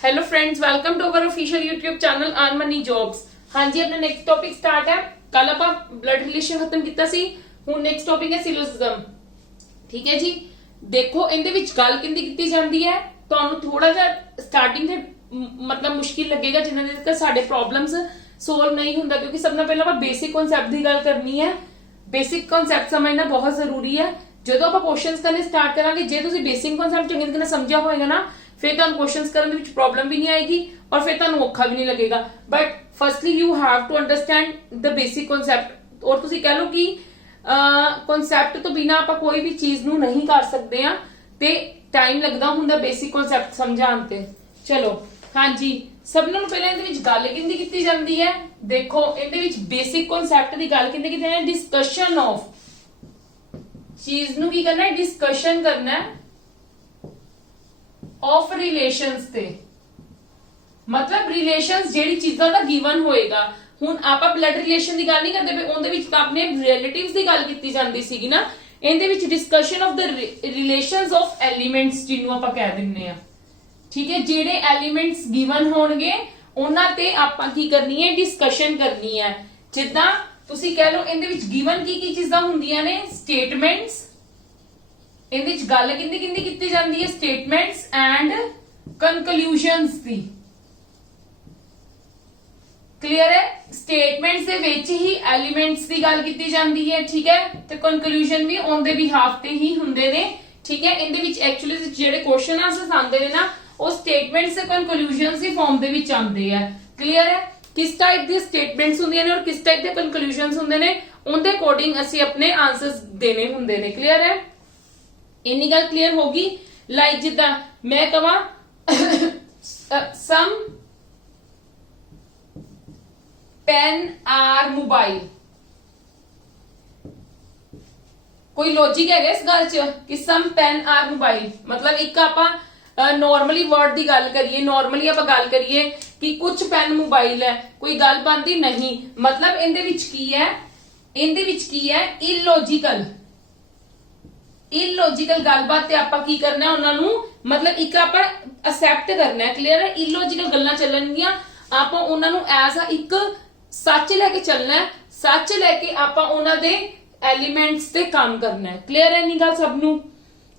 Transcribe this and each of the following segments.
Hello friends, welcome to our official YouTube channel earn money jobs. हाँ जी, अपना next topic start है। कल आप ब्लड रिलेशन खत्म किया सी, हुण नेक्स्ट टॉपिक है सिलोजिज्म। ठीक है जी, देखो इहदे विच गल किंदी कीती जांदी है। तुहानू थोड़ा जा स्टार्टिंग से मतलब मुश्किल लगेगा जिन्हां दे तक साडे प्रॉब्लम्स सोल्व नहीं हुंदा, क्योंकि सबने पहले आपां बेसिक कॉन्सैप्ट दी गल करनी है। बेसिक कॉन्सैप्ट समझना बहुत जरूरी है। ਜਦੋਂ ਆਪਾਂ क्वेश्चंस करने स्टार्ट करांगे, जे तुसीं बेसिक कॉन्सैप्ट चंगी तरह समझिया होएगा ना, फिर तुहानू क्वेश्चंस करने विच प्रॉब्लम भी नहीं आएगी और फिर तुहानू औखा भी नहीं लगेगा। But firstly you have to understand the basic concept. और तुसीं कह लो कि कॉन्सैप्ट तो बिना आपां कोई भी चीज नू नहीं कर सकते आ, ते टाइम लगदा हुंदा बेसिक कॉन्सैप्ट समझाण ते। चलो हाँ जी, सब नालों पहले इहदे विच गल किंदी कीती जांदी है। देखो इहदे विच बेसिक कॉन्सैप्ट दी गल किंदी कीती है, डिस्कशन ऑफ चीज नू की करना है, डिस्कशन करना है ऑफ रिलेशंस ते। मतलब रिलेशंस जेडी चीजां दा गिवन होएगा। हुण आपां ब्लड रिलेशन दी गल नहीं करदे पे, उहदे विच तां अपने रिलेटिव्स दी गल कीती जांदी सीगी ना। इहदे विच discussion of the relations of elements जिन्नू आपां कह दिंने आ। ठीक है, जेडे एलिमेंट्स गिवन होणगे उन्हां ते आपां की करनी है, डिस्कशन करनी है। जिद्दां तुसी कह लो इहदे विच गिवन की चीजां हुंदियां ने, स्टेटमेंट्स। इहदे विच गल किंदी किंदी कीती जांदी है, statements and conclusions the. Clear है? स्टेटमेंट्स दे विच ही एलिमेंट्स दी गल कीती जांदी है। ठीक है, ते कंक्लूजन भी ऑन दे बिहाफ ते ही हुंदे ने। ठीक है, इहदे विच एक्चुअली जेडे क्वेश्चन आंसर्स आंदे ने ना, वो स्टेटमेंट्स ते कंक्लूजन्स दी फॉर्म दे विच आंदे है। क्लियर है? किस टाइप दी स्टेटमेंट्स हुंदियां ने और किस टाइप दे कंक्लूजन्स हुंदे ने, उनके अकॉर्डिंग ਅਸੀਂ अपने आंसर्स देने हुंदे ने। क्लियर है? इन्नी गल क्लियर होगी। लाइक जिद्दां मैं कहां सम पेन आर मोबाइल, कोई लॉजिक है इस गल च कि सम पेन आर मोबाइल। मतलब एक आपां नॉर्मली वर्ड की गल करिए, नॉर्मली आप गल करिए कि कुछ पेन मोबाइल है, कोई गल बनती नहीं। मतलब इहदे विच की है, इहदे विच की है इलॉजिकल गलबात ते आपां की करना है, उन्हां नूं मतलब एक आपां एक्सेप्ट करना है। क्लियर है? इलॉजिकल गल्लां चलणगियां, आपां उन्हां नूं एज अ एक सच लेके चलना है, सच लेके आपां उन्हां दे एलीमेंट्स ते काम करना है। क्लियर है? नहीं गल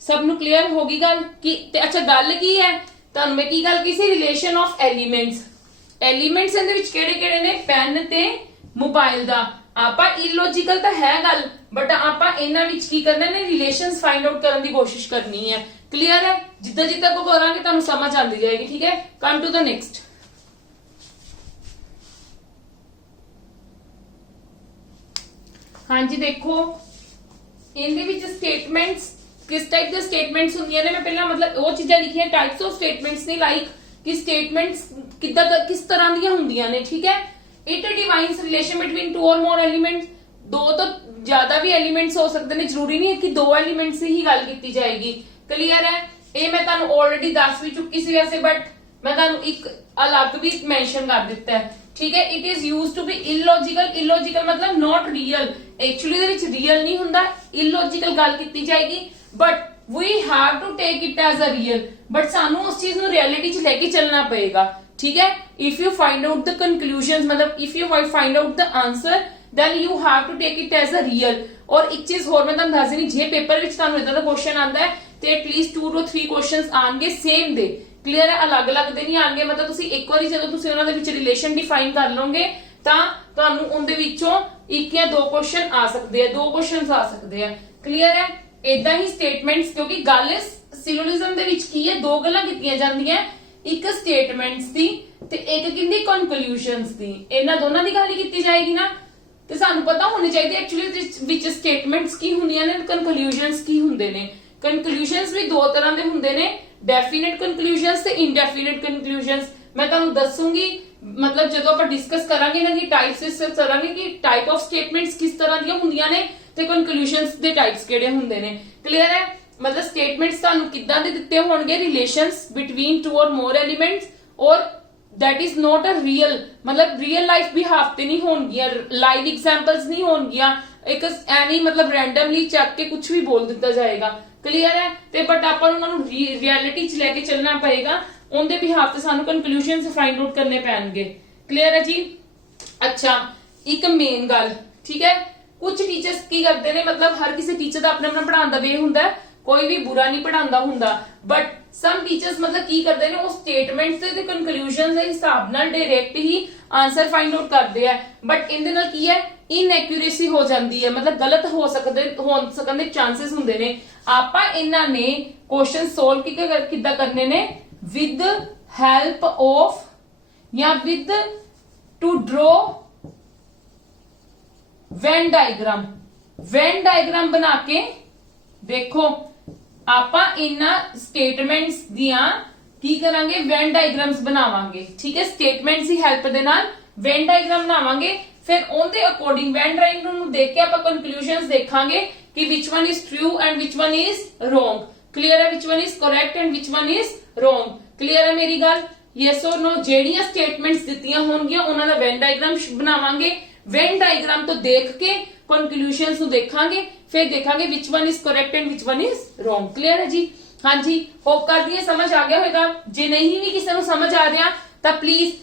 सबनू क्लियर होगी गल कि अच्छा गल की है, तुहानू मैं की गल की सी, रिलेशन ऑफ एलिमेंट्स। एलिमेंट्स इहदे विच किहड़े-किहड़े ने, पेन ते मोबाइल दा। आपां इलॉजिकल तो है गल, बट आपां इन्हां विच की करना है, रिलेशंस फाइंड आउट करने की कोशिश करनी है। क्लियर है? जिद्दां जिद्दां को करांगे तुहानू समझ आंदी जाएगी। ठीक है, कम टू द नेक्स्ट। हाँ जी, देखो इहदे विच स्टेटमेंट्स किस टाइप दे स्टेटमेंट्स हुंदियां ने, मैं पहला मतलब वो चीज़ां लिखियां टाइप्स ऑफ स्टेटमेंट्स ने, लाइक कि स्टेटमेंट्स किस तरह दी हुंदियां ने। ठीक है, it defines relation between two और मोर एलिमेंट्स। दो तो ज्यादा भी एलिमेंट्स हो सकते हैं, जरूरी नहीं है कि दो एलिमेंट्स से ही गल की जाएगी। क्लियर है? ये मैं तुहानू ऑलरेडी दस भी चुकी सी वैसे, बट मैं तुहानू एक अलग भी मेंशन कर दिता है। ठीक है, it is used to be illogical. Illogical मतलब नॉट रियल, एक्चुअली दे विच रियल नहीं हुंदा, इलॉजिकल गल की जाएगी, but we have to take it as a real. But सानू उस चीज नू रियलिटी च लेके चलना पड़ेगा। ठीक है, if you find out the conclusion, मतलब if you find out the answer, then you have to take it as a real. और एक चीज होर मैं तुहानू दस देनी, जे पेपर विच तुहानू इदां दा क्वेश्चन आंदा है ते एटलीस्ट 2 to 3 क्वेश्चंस आएंगे सेम दे। क्लियर है? अलग अलग दे नहीं आएंगे। मतलब तुसी एक बार जदों तुसी उन्हां दे विच रिलेशन डिफाइन कर लोगे तां तुहानू उनदे विचों एक या दो क्वेश्चन आ सकते हैं, 2 क्वेश्चंस आ सकते हैं। क्लियर है? इदां ही स्टेटमेंट्स, क्योंकि गल सिलोजिज्म दे विच की है, दो गल्लां कीतियां जांदियां, एक स्टेटमेंट्स दी ते एक किंदी कंक्लूजन्स दी। इन्हां दोनां दी गल कीती जाएगी ना, ते सानू पता होनी चाहिए एक्चुअली विच स्टेटमेंट्स की हुंदियां ने, कंक्लूजन्स की हुंदे ने। कंक्लूजन्स भी दो तरह दे हुंदे ने, डेफिनेट कंक्लूजन्स ते इनडेफिनेट कंक्लूजन्स। मैं तुहानू दसूंगी, मतलब जदों आपां डिस्कस करांगे इन्हां दी टाइप्स डिस्कस करांगे कि टाइप ऑफ स्टेटमेंट्स किस तरह दी हुंदियां ने ते कंक्लूजन्स दे टाइप्स किहड़े हुंदे ने। क्लियर है? मतलब स्टेटमेंट्स तुहानू किद्दां दे दित्ते होणगे, रिलेशंस बिटवीन टू और मोर एलिमेंट्स, और that is not a real, मतलब रियल लाइफ भी हाफते नहीं होणगियां, लाइव एग्जांपल्स नहीं होणगियां, एक एवं मतलब रैंडमली चक के कुछ भी बोल दिता जाएगा। क्लियर है? ते बट आपां नूं उन्हां नूं रियलिटी च लेके चलना पएगा, ਉਹਦੇ ਬਿਹਾਫ ਤੇ ਸਾਨੂੰ ਕੰਕਲੂਜਨਸ ਫਾਈਂਡ ਆਊਟ ਕਰਨੇ ਪੈਣਗੇ। ਕਲੀਅਰ ਹੈ ਜੀ। ਅੱਛਾ, ਇੱਕ ਮੇਨ ਗੱਲ, ਠੀਕ ਹੈ, ਕੁਝ ਟੀਚਰਸ ਕੀ ਕਰਦੇ ਨੇ, ਮਤਲਬ ਹਰ ਕਿਸੇ ਟੀਚਰ ਦਾ ਆਪਣਾ ਆਪਣਾ ਪੜਾਉਣ ਦਾ ਵੇ ਹੁੰਦਾ, ਕੋਈ ਵੀ ਬੁਰਾ ਨਹੀਂ ਪੜਾਉਂਦਾ ਹੁੰਦਾ, ਬਟ ਸਮ ਟੀਚਰਸ ਮਤਲਬ ਕੀ ਕਰਦੇ ਨੇ, ਉਹ ਸਟੇਟਮੈਂਟਸ ਤੇ ਕੰਕਲੂਜਨਸ ਦੇ ਹਿਸਾਬ ਨਾਲ ਡਾਇਰੈਕਟ ਹੀ ਆਨਸਰ ਫਾਈਂਡ ਆਊਟ ਕਰਦੇ ਆ, ਬਟ ਇਹਦੇ ਨਾਲ ਕੀ ਹੈ, ਇਨਐਕੂਰੇਸੀ ਹੋ ਜਾਂਦੀ ਹੈ, ਮਤਲਬ ਗਲਤ ਹੋ ਸਕਣ ਦੇ ਚਾਂਸਸ ਹੁੰਦੇ ਨੇ। ਆਪਾਂ ਇਹਨਾਂ ਨੇ ਕੁਐਸਚਨ ਸੋਲਵ ਕਿੱਦਾਂ ਕਰਨੇ ਨੇ, ਵਿਦ ਹੈਲਪ ਆਫ ਜਾਂ ਵਿਦ ਟੂ ਡਰਾ ਵੈਨ ਡਾਇਗਰਾਮ ਬਣਾ ਕੇ। ਦੇਖੋ ਆਪਾਂ ਇਹਨਾਂ ਸਟੇਟਮੈਂਟਸ ਦੀਆਂ ਕੀ ਕਰਾਂਗੇ, ਵੈਨ ਡਾਇਗਰਾਮਸ ਬਣਾਵਾਂਗੇ, ਠੀਕ ਹੈ, ਸਟੇਟਮੈਂਟਸ ਦੀ ਹੈਲਪ ਦੇ ਨਾਲ ਵੈਨ ਡਾਇਗਰਾਮ ਬਣਾਵਾਂਗੇ, ਫਿਰ ਉਹਦੇ ਅਕੋਰਡਿੰਗ ਵੈਨ ਡਾਇਗਰਾਮ ਨੂੰ ਦੇਖ ਕੇ ਆਪਾਂ ਕੰਕਲੂਜਨਸ ਦੇਖਾਂਗੇ ਕਿ which one is true and which one is wrong. Clear ਹੈ, which one is correct and which one is wrong. Clear ਹੈ ਮੇਰੀ ਗੱਲ, ਯੈਸ ਔਰ ਨੋ। ਜਿਹੜੀਆਂ ਸਟੇਟਮੈਂਟਸ ਦਿੱਤੀਆਂ ਹੋਣਗੀਆਂ ਉਹਨਾਂ ਦਾ ਵੈਨ ਡਾਇਗਰਾਮ ਬਣਾਵਾਂਗੇ, ਵੈਨ ਡਾਇਗਰਾਮ ਤੋਂ ਦੇਖ ਕੇ ਕੰਕਲੂਜਨਸ ਨੂੰ ਦੇਖਾਂਗੇ, ਫਿਰ ਦੇਖਾਂਗੇ which one is correct and which one is wrong. Clear ਹੈ ਜੀ। ਹਾਂਜੀ, ਹੋਪ ਕਰਦੀ ਹੈ ਸਮਝ ਆ ਗਿਆ ਹੋਵੇਗਾ। ਜੇ ਨਹੀਂ ਵੀ ਕਿਸੇ ਨੂੰ ਸਮਝ ਆ ਰਿਹਾ ਤਾਂ ਪਲੀਜ਼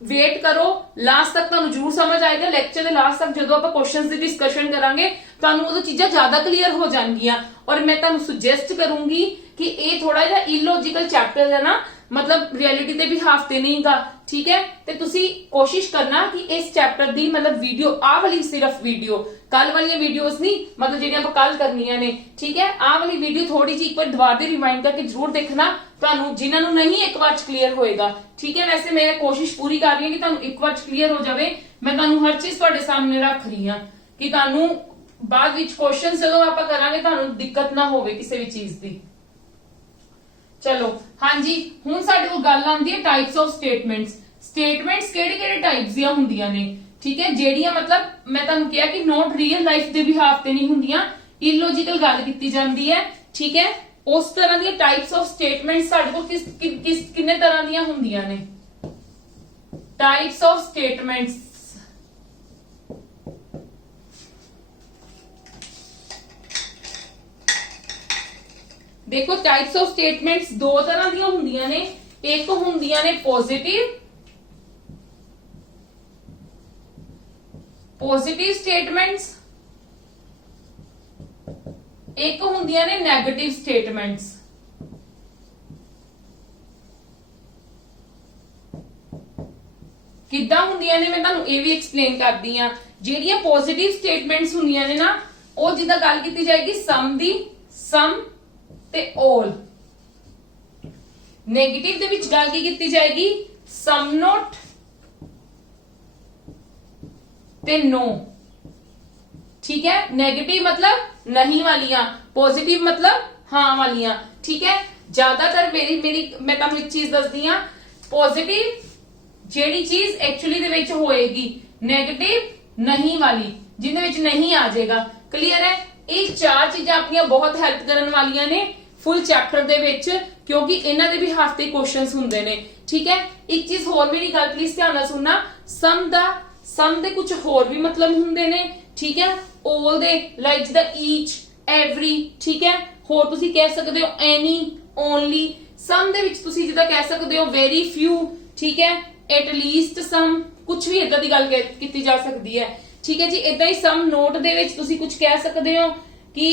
ਵੇਟ ਕਰੋ, ਲਾਸਟ ਤੱਕ ਤੁਹਾਨੂੰ ਜ਼ਰੂਰ ਸਮਝ ਆਏਗਾ। ਲੈਕਚਰ ਦੇ ਲਾਸਟ ਤੱਕ ਜਦੋਂ ਆਪਾਂ ਕੁਐਸਚਨਸ ਦੀ ਡਿਸਕਸ਼ਨ ਕਰਾਂਗੇ ਤੁਹਾਨੂੰ ਉਦੋਂ ਚੀਜ਼ਾਂ ਜ਼ਿਆਦਾ ਕਲੀਅਰ ਹੋ ਜਾਣਗੀਆਂ। ਔਰ ਮੈਂ ਤੁਹਾਨੂੰ ਸੁਜੈਸਟ ਕਰੂੰਗੀ ਕਿ ਇਹ ਥੋੜਾ ਜਿਹਾ ਇਲੌਜੀਕਲ ਚੈਪਟਰ ਹੈ ਨਾ, ਮਤਲਬ ਰਿਐਲਿਟੀ ਦੇ ਵੀ ਹਾਫ ਤੇ ਨਹੀਂਗਾ, ਠੀਕ ਹੈ, ਤੇ ਤੁਸੀਂ ਕੋਸ਼ਿਸ਼ ਕਰਨਾ ਕਿ ਇਸ ਚੈਪਟਰ ਦੀ ਮਤਲਬ ਵੀਡੀਓ, ਆਹ ਵਾਲੀ ਸਿਰਫ ਵੀਡੀਓ, ਕੱਲ ਵਾਲੀਆਂ ਵੀਡੀਓਜ਼ ਨਹੀਂ, ਮਤਲਬ ਜਿਹੜੀਆਂ ਆਪਾਂ ਕੱਲ ਕਰਨੀਆਂ ਨੇ, ਠੀਕ ਹੈ, ਆਹ ਵਾਲੀ ਵੀਡੀਓ ਥੋੜੀ ਜਿਹੀ ਇੱਕ ਵਾਰ ਦੁਬਾਰਾ ਰਿਵਾਈਂਡ ਕਰਕੇ ਜ਼ਰੂਰ ਦੇਖਣਾ, ਤੁਹਾਨੂੰ ਜਿਨ੍ਹਾਂ ਨੂੰ ਨਹੀਂ ਇੱਕ ਵਾਰ ਚ ਕਲੀਅਰ ਹੋਏਗਾ, ਠੀਕ ਹੈ। ਵੈਸੇ ਮੈਂ ਕੋਸ਼ਿਸ਼ ਪੂਰੀ ਕਰ ਰਹੀ ਹਾਂ ਕਿ ਤੁਹਾਨੂੰ ਇੱਕ ਵਾਰ ਚ ਕਲੀਅਰ ਹੋ ਜਾਵੇ। ਮੈਂ ਤੁਹਾਨੂੰ ਹਰ ਚੀਜ਼ ਤੁਹਾਡੇ ਸਾਹਮਣੇ ਰੱਖ ਰਹੀ ਹਾਂ ਕਿ ਤੁਹਾਨੂੰ ਬਾਅਦ ਵਿੱਚ ਕੁਐਸਚਨ ਜਦੋਂ ਆਪਾਂ ਕਰਾਂਗੇ ਤੁਹਾਨੂੰ ਦਿੱਕਤ ਨਾ ਹੋਵੇ ਕਿਸੇ ਵੀ ਚੀਜ਼ ਦੀ। ਚਲੋ ਹਾਂਜੀ, ਹੁਣ ਸਾਡੇ ਕੋਲ ਗੱਲ ਆਉਂਦੀ ਹੈ ਟਾਈਪਸ ਆਫ ਸਟੇਟਮੈਂਟਸ। ਸਟੇਟਮੈਂਟਸ ਕਿਹੜੇ ਟਾਈਪਸ ਦੀਆਂ ਹੁੰਦੀਆਂ ਨੇ, ਠੀਕ ਹੈ, ਜਿਹੜੀਆਂ ਮਤਲਬ ਮੈਂ ਤੁਹਾਨੂੰ ਕਿਹਾ ਕਿ ਨੋਟ ਰੀਅਲ ਲਾਈਫ ਦੇ ਬਿਹਾਫ ਤੇ ਨਹੀਂ ਹੁੰਦੀਆਂ, ਇਲੌਜੀਕਲ ਗੱਲ ਕੀਤੀ ਜਾਂਦੀ ਹੈ, ਠੀਕ ਹੈ। ਉਸ ਤਰ੍ਹਾਂ ਦੀਆਂ ਟਾਈਪਸ ਆਫ ਸਟੇਟਮੈਂਟਸ ਸਾਡੇ ਕੋਲ ਕਿੰਨੇ ਤਰ੍ਹਾਂ ਦੀਆਂ ਹੁੰਦੀਆਂ ਨੇ, ਟਾਈਪਸ ਆਫ ਸਟੇਟਮੈਂਟਸ। ਦੇਖੋ ਟਾਈਪਸ ਆਫ ਸਟੇਟਮੈਂਟਸ ਦੋ ਤਰ੍ਹਾਂ ਦੀਆਂ ਹੁੰਦੀਆਂ ਨੇ, ਇੱਕ ਹੁੰਦੀਆਂ ਨੇ ਪੋਜ਼ਿਟਿਵ ਸਟੇਟਮੈਂਟਸ, ਇੱਕ ਹੁੰਦੀਆਂ ਨੇ ਨੈਗੇਟਿਵ ਸਟੇਟਮੈਂਟਸ। ਕਿੱਦਾਂ ਹੁੰਦੀਆਂ ਨੇ ਮੈਂ ਤੁਹਾਨੂੰ ਇਹ ਵੀ ਐਕਸਪਲੇਨ ਕਰਦੀ ਆ। ਜਿਹੜੀਆਂ ਪੋਜ਼ਿਟਿਵ ਸਟੇਟਮੈਂਟਸ ਹੁੰਦੀਆਂ ਨੇ ਨਾ, ਉਹ ਜਿੱਦਾਂ ਗੱਲ ਕੀਤੀ ਜਾਏਗੀ ਸਮ ਦੀ, ਸਮ ਤੇ all। ਨੈਗੇਟਿਵ ਦੇ ਵਿੱਚ ਗੱਲ ਕੀ ਕੀਤੀ ਜਾਏਗੀ, ਸਮ ਨੋਟ ਤੇ नो, ठीक है। नेगेटिव मतलब नहीं वालियां, पॉजिटिव मतलब हाँ वालियां, ठीक है। ज्यादातर मैं तुहानू एक चीज दसदी हां, पॉजिटिव जेड़ी चीज एक्चुअली दे विच होएगी, नेगेटिव नहीं वाली जिंदे विच नहीं आ जाएगा। क्लियर है। ये चार चीजां अपनियां बहुत हेल्प करन वालियां ने फुल चैप्टर दे विच, क्योंकि इन्हां दे भी हाफ ते क्वेश्चंस हुंदे ने, ठीक है। एक चीज होर मेरी गल प्लीज ध्यान नाल सुनना, सम दे कुछ होर भी मतलब हुंदे ने, ठीक है। All they like the each, every, ठीक है। होर तुसी कह सकदे हो एनी, ओनली। सम दे विच तुसी जिद्दां कह सकदे हो वेरी फ्यू, ठीक है, एट लीस्ट सम, कुछ भी इदां दी गल कीती जा सकदी है, ठीक है जी। इदां ही सम नोट दे विच तुसी कुछ कह सकदे हो कि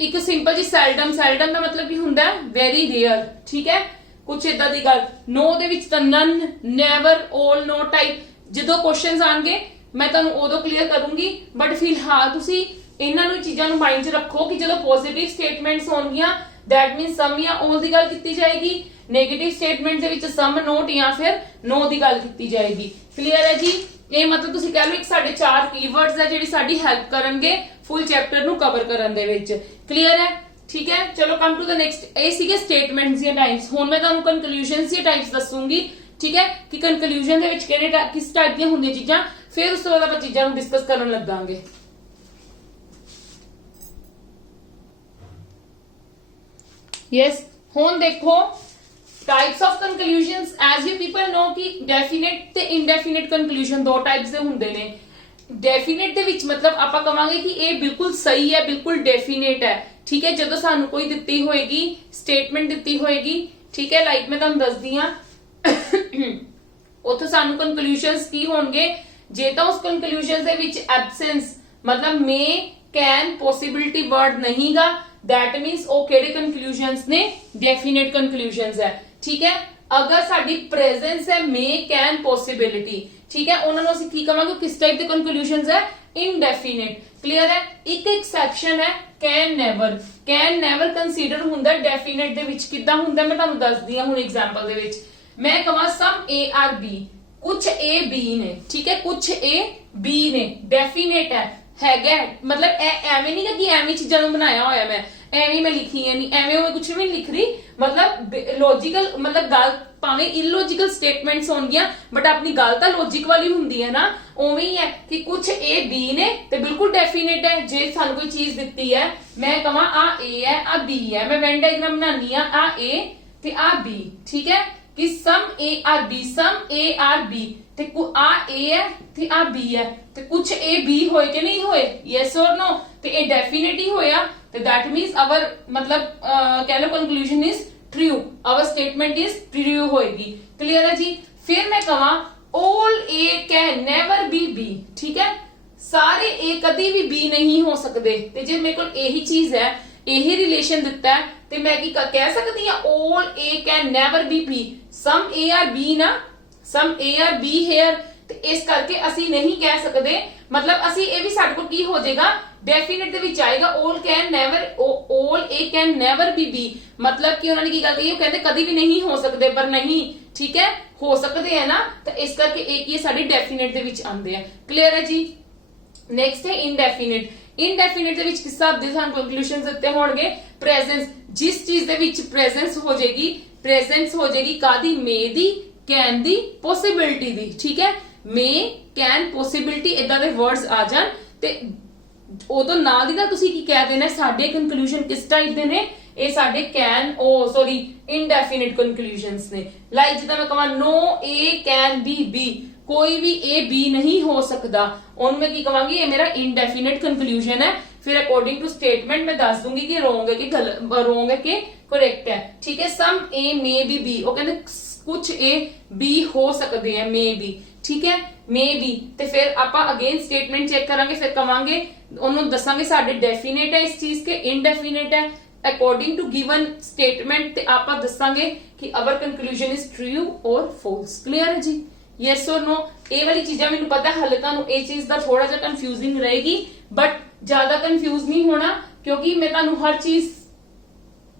एक सिंपल जी सैल्डम दा मतलब की हुंदा है वेरी रेयर, ठीक है, कुछ इदां दी गल। नो दे विच तां none, never, all, no type. जदों क्वेश्चंस आणगे मैं तुहानू उदों क्लीयर करूंगी, बट फिलहाल तुसी इन्हां नूं चीजां नूं माइंड च रखो कि जदों पॉजिटिव स्टेटमेंट्स होणगियां दैट मीन सम या ऑल दी गल कीती जाएगी, नेगेटिव स्टेटमेंट दे विच सम, नोट या फिर नो दी गल कीती जाएगी। क्लीयर है जी। ये मतलब तुसी कह लो एक साडे चार कीवर्ड्स है जिहड़ी साडी हेल्प करनगे फुल चैप्टर नूं कवर करन दे विच। क्लीयर है, ठीक है। चलो कम टू द नेक्स्ट, ए सीगे स्टेटमेंट्स दी टाइप्स। हुण मैं तुहानू कंक्लूजन्स दी टाइप्स दसूंगी, ठीक है, कि कंक्लूजन दे विच किस टाइप दी हुंदियां चीजां, फिर उस तो बाद आपां चीजां नूं डिस्कस करन लगांगे। यस, हुण देखो types of conclusions, as you people know कि डेफिनेट ते इनडेफिनेट कंक्लूजन दो टाइप्स दे हुंदे ने। डेफिनेट दे विच मतलब आपां कहांगे कि ये बिल्कुल सही है, बिल्कुल डेफिनेट है, ठीक है। जदों सानू कोई दित्ती होएगी स्टेटमेंट दित्ती होएगी ठीक है। लाइक मैं तुहानू दसदी हां उतो सानू कंक्लूजन्स की होणगे जे तां उस कंक्लूजन दे विच एब्सेंस मतलब मे कैन पॉसिबिलिटी वर्ड नहीं गा, दैट मीन्स ओ केड़े कंक्लूजन्स ने डेफिनेट कंक्लूजन्स है, ठीक है। अगर साडी प्रेजेंस है मे कैन पॉसिबिलिटी, ठीक है, उन्हां नू असीं की कहांगे किस टाइप दे कंक्लूजन्स है, इनडेफिनेट, क्लियर है। एक एक्सेप्शन है can never, can never consider हुंदा डेफिनेट दे विच, किदां हुंदा मैं तुहानू दसदी हां हुण एग्जांपल दे विच। मैं कहां सम ए आर बी, कुछ ए बी ने, ठीक है, कुछ ए बी ने, डेफिनेट है मतलब एवें नहीं कि एवें चीजां नू बनाया होया मैं एवें मैं लिखी है नहीं, एवें कुछ भी नहीं लिख रही, मतलब लॉजिकल मतलब गल भावें इलॉजिकल स्टेटमेंट्स होणगियां बट अपनी गल तां लॉजिक वाली हुंदी है ना। उवें ही है कि कुछ ए बी ने ते बिल्कुल डेफिनेट है। जे सानू कोई चीज दित्ती है मैं कहां आ ए है आ बी है, मैं वेन डायग्राम बनानी आ ए ते आ बी, ठीक है, कि some A are B, some A are B ते आ ए है ते आ बी है ते कुछ ए बी होए कि नहीं होए, यस और नो, ते ए डेफिनेट ही होया, तो दैट मीन्स अवर मतलब कह लो conclusion is true, our statement is true होएगी, क्लियर है जी। फिर मैं कहा all A can never be B, ठीक है, सारे ए कभी भी बी नहीं हो सकते, ते जे मेरे को यही चीज है यही रिलेशन दिता है ते मैं की कह सकती हां all A can never be B, some A are B ना, some A are B here, ते इस करके ਅਸੀਂ नहीं कह सकते, मतलब ਅਸੀਂ ਇਹ ਵੀ ਸਾਡੇ ਕੋਲ ਕੀ ਹੋ ਜਾਏਗਾ डेफिनेट ਦੇ ਵਿੱਚ ਆਏਗਾ all can never, all A can never be B, मतलब कि उन्होंने की गल कही, कहते कभी भी नहीं हो सकते, पर नहीं, ठीक है, हो सकते हैं ना, तो इस करके एक ही साडी डेफिनेट ਦੇ ਵਿੱਚ ਆਉਂਦੇ ਆ, क्लियर है जी। नेक्स्ट है इनडेफिनेट, इनडेफिनेट ਦੇ ਵਿੱਚ किस हिसाब ਦੇ ਸਾਨੂੰ ਕੰਕਲੂਜਨਸ ਦਿੱਤੇ ਹੋਣਗੇ, प्रेजेंस, जिस चीज ਦੇ ਵਿੱਚ प्रेजेंस हो जाएगी, प्रेजेंस हो जाएगी कादी मे दी कैन दी पॉसिबिलिटी दी, ठीक है, मे कैन पॉसिबिलिटी इदां दे वर्ड्स आ जान ते उदों नाल दी नाल तुसीं की कह देना साडे कंक्लूजन किस टाइप दे ने, ये साडे can oh sorry indefinite conclusions ने। लाइक जिद्दां मैं कहां no A can be B, कोई भी ए बी नहीं हो सकता, उन मैं की कहांगी ये मेरा इनडेफिनेट कंक्लूजन है। फिर अकॉर्डिंग टू स्टेटमेंट मैं दस दूंगी कि रोंग है कि गलत, रोंग है कि करेक्ट है, ठीक है। सम ए मे बी बी, वो कहते कुछ ए बी हो सकते हैं, मे बी, ठीक है, मे बी, ते फिर आपां अगेन स्टेटमेंट चेक करांगे, फिर कवांगे उन्होंने दसांगे साडे डेफिनेट है इस चीज के इनडेफिनेट है, अकॉर्डिंग टू गिवन स्टेटमेंट ते आपां दसांगे कि अवर कंक्लूजन इज ट्रू और फॉल्स, क्लियर है जी, यस और नो। ये वाली चीजें मैंने पता है हले तुहानू ये चीज दा थोड़ा सा कंफ्यूजिंग रहेगी, बट ज्यादा कंफ्यूज नहीं होना क्योंकि मैं तुहानू हर चीज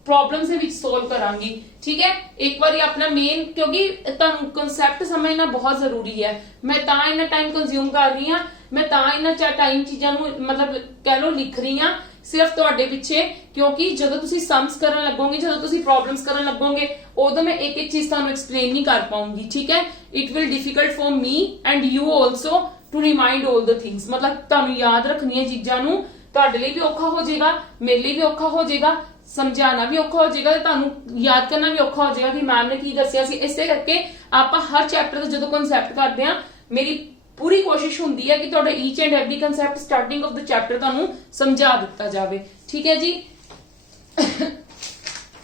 प्रॉब्लम से विच सोल्व करांगी, ठीक है। एक बार अपना मेन, क्योंकि तुहानू कांसेप्ट समझना बहुत जरूरी है, मैं तां इन्ना टाइम कंज्यूम कर रही हां, मैं तां इन्ना टाइम चीजां नू मतलब कह लो लिख रही हां सिर्फ तुहाडे पिछे, क्योंकि जदों तुसीं सम्स करन लगोगे, जदों तुसीं प्रॉब्लम्स करन लगोगे, उदों मैं एक एक चीज तुहानू एक्सप्लेन नहीं कर पाऊंगी, ठीक है। It will difficult for me and you also to remind all the things, मतलब तुहानू याद रखनी चीजां नू तुहाडे लई भी औखा हो जाएगा, मेरे लिए भी औखा हो जाएगा, समझाना भी औखा हो जाएगा, तुहानू याद करना भी औखा हो जाएगा कि मैम ने की दस्सिया सी। इसे करके आपां हर चैप्टर दा जदों कॉन्सेप्ट करदे हां, मेरी पूरी कोशिश हुंदी है कि तुहाडा each and every concept starting of the chapter तुहानू समझा दिता जावे, ठीक है जी।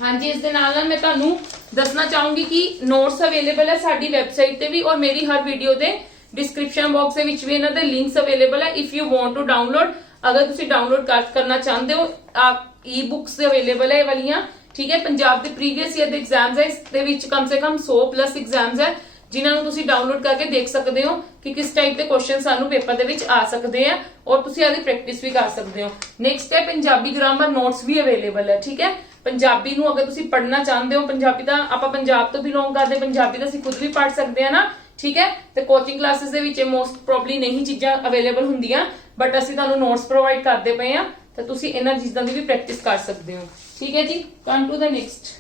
हाँ जी, इस दे नाल मैं तुहानू दसना चाहूंगी कि नोट्स अवेलेबल है साडी वैबसाइट ते भी और मेरी हर वीडियो दे डिस्क्रिप्शन बॉक्स दे विच भी इन्हां दे लिंक्स अवेलेबल है। If you want to download, अगर तुसीं डाउनलोड करना चाहते हो, आप ई बुक्स अवेलेबल है वालियां, ठीक है। पंजाब के प्रीवियस ईयर के एग्जाम्स है, इस कम से कम 100+ एग्जाम्स है जिन्होंने तुसीं डाउनलोड करके देख सकते हो कि किस टाइप के क्वेश्चन सानू पेपर दे विच आ सकते हैं और तुसीं आदी प्रैक्टिस भी कर सकते हो। नेक्स्ट है पंजाबी ग्रामर नोट्स भी अवेलेबल है, ठीक है। पंजाबी नू अगर तुसीं पढ़ना चाहते हो, पंजाबी दा आपां पंजाब तो बिलोंग करते, पंजाबी दा असीं खुद भी पढ़ सकते हैं ना, ठीक है। तो coaching classes they which most probably नहीं चीज़ां अवेलेबल हुंदियां, बट असीं तुहानू नोट्स प्रोवाइड करते पे हां, तो तुसीं इन्हां चीज़ां दी भी प्रैक्टिस कर सकते हो, ठीक है जी। Come to the next.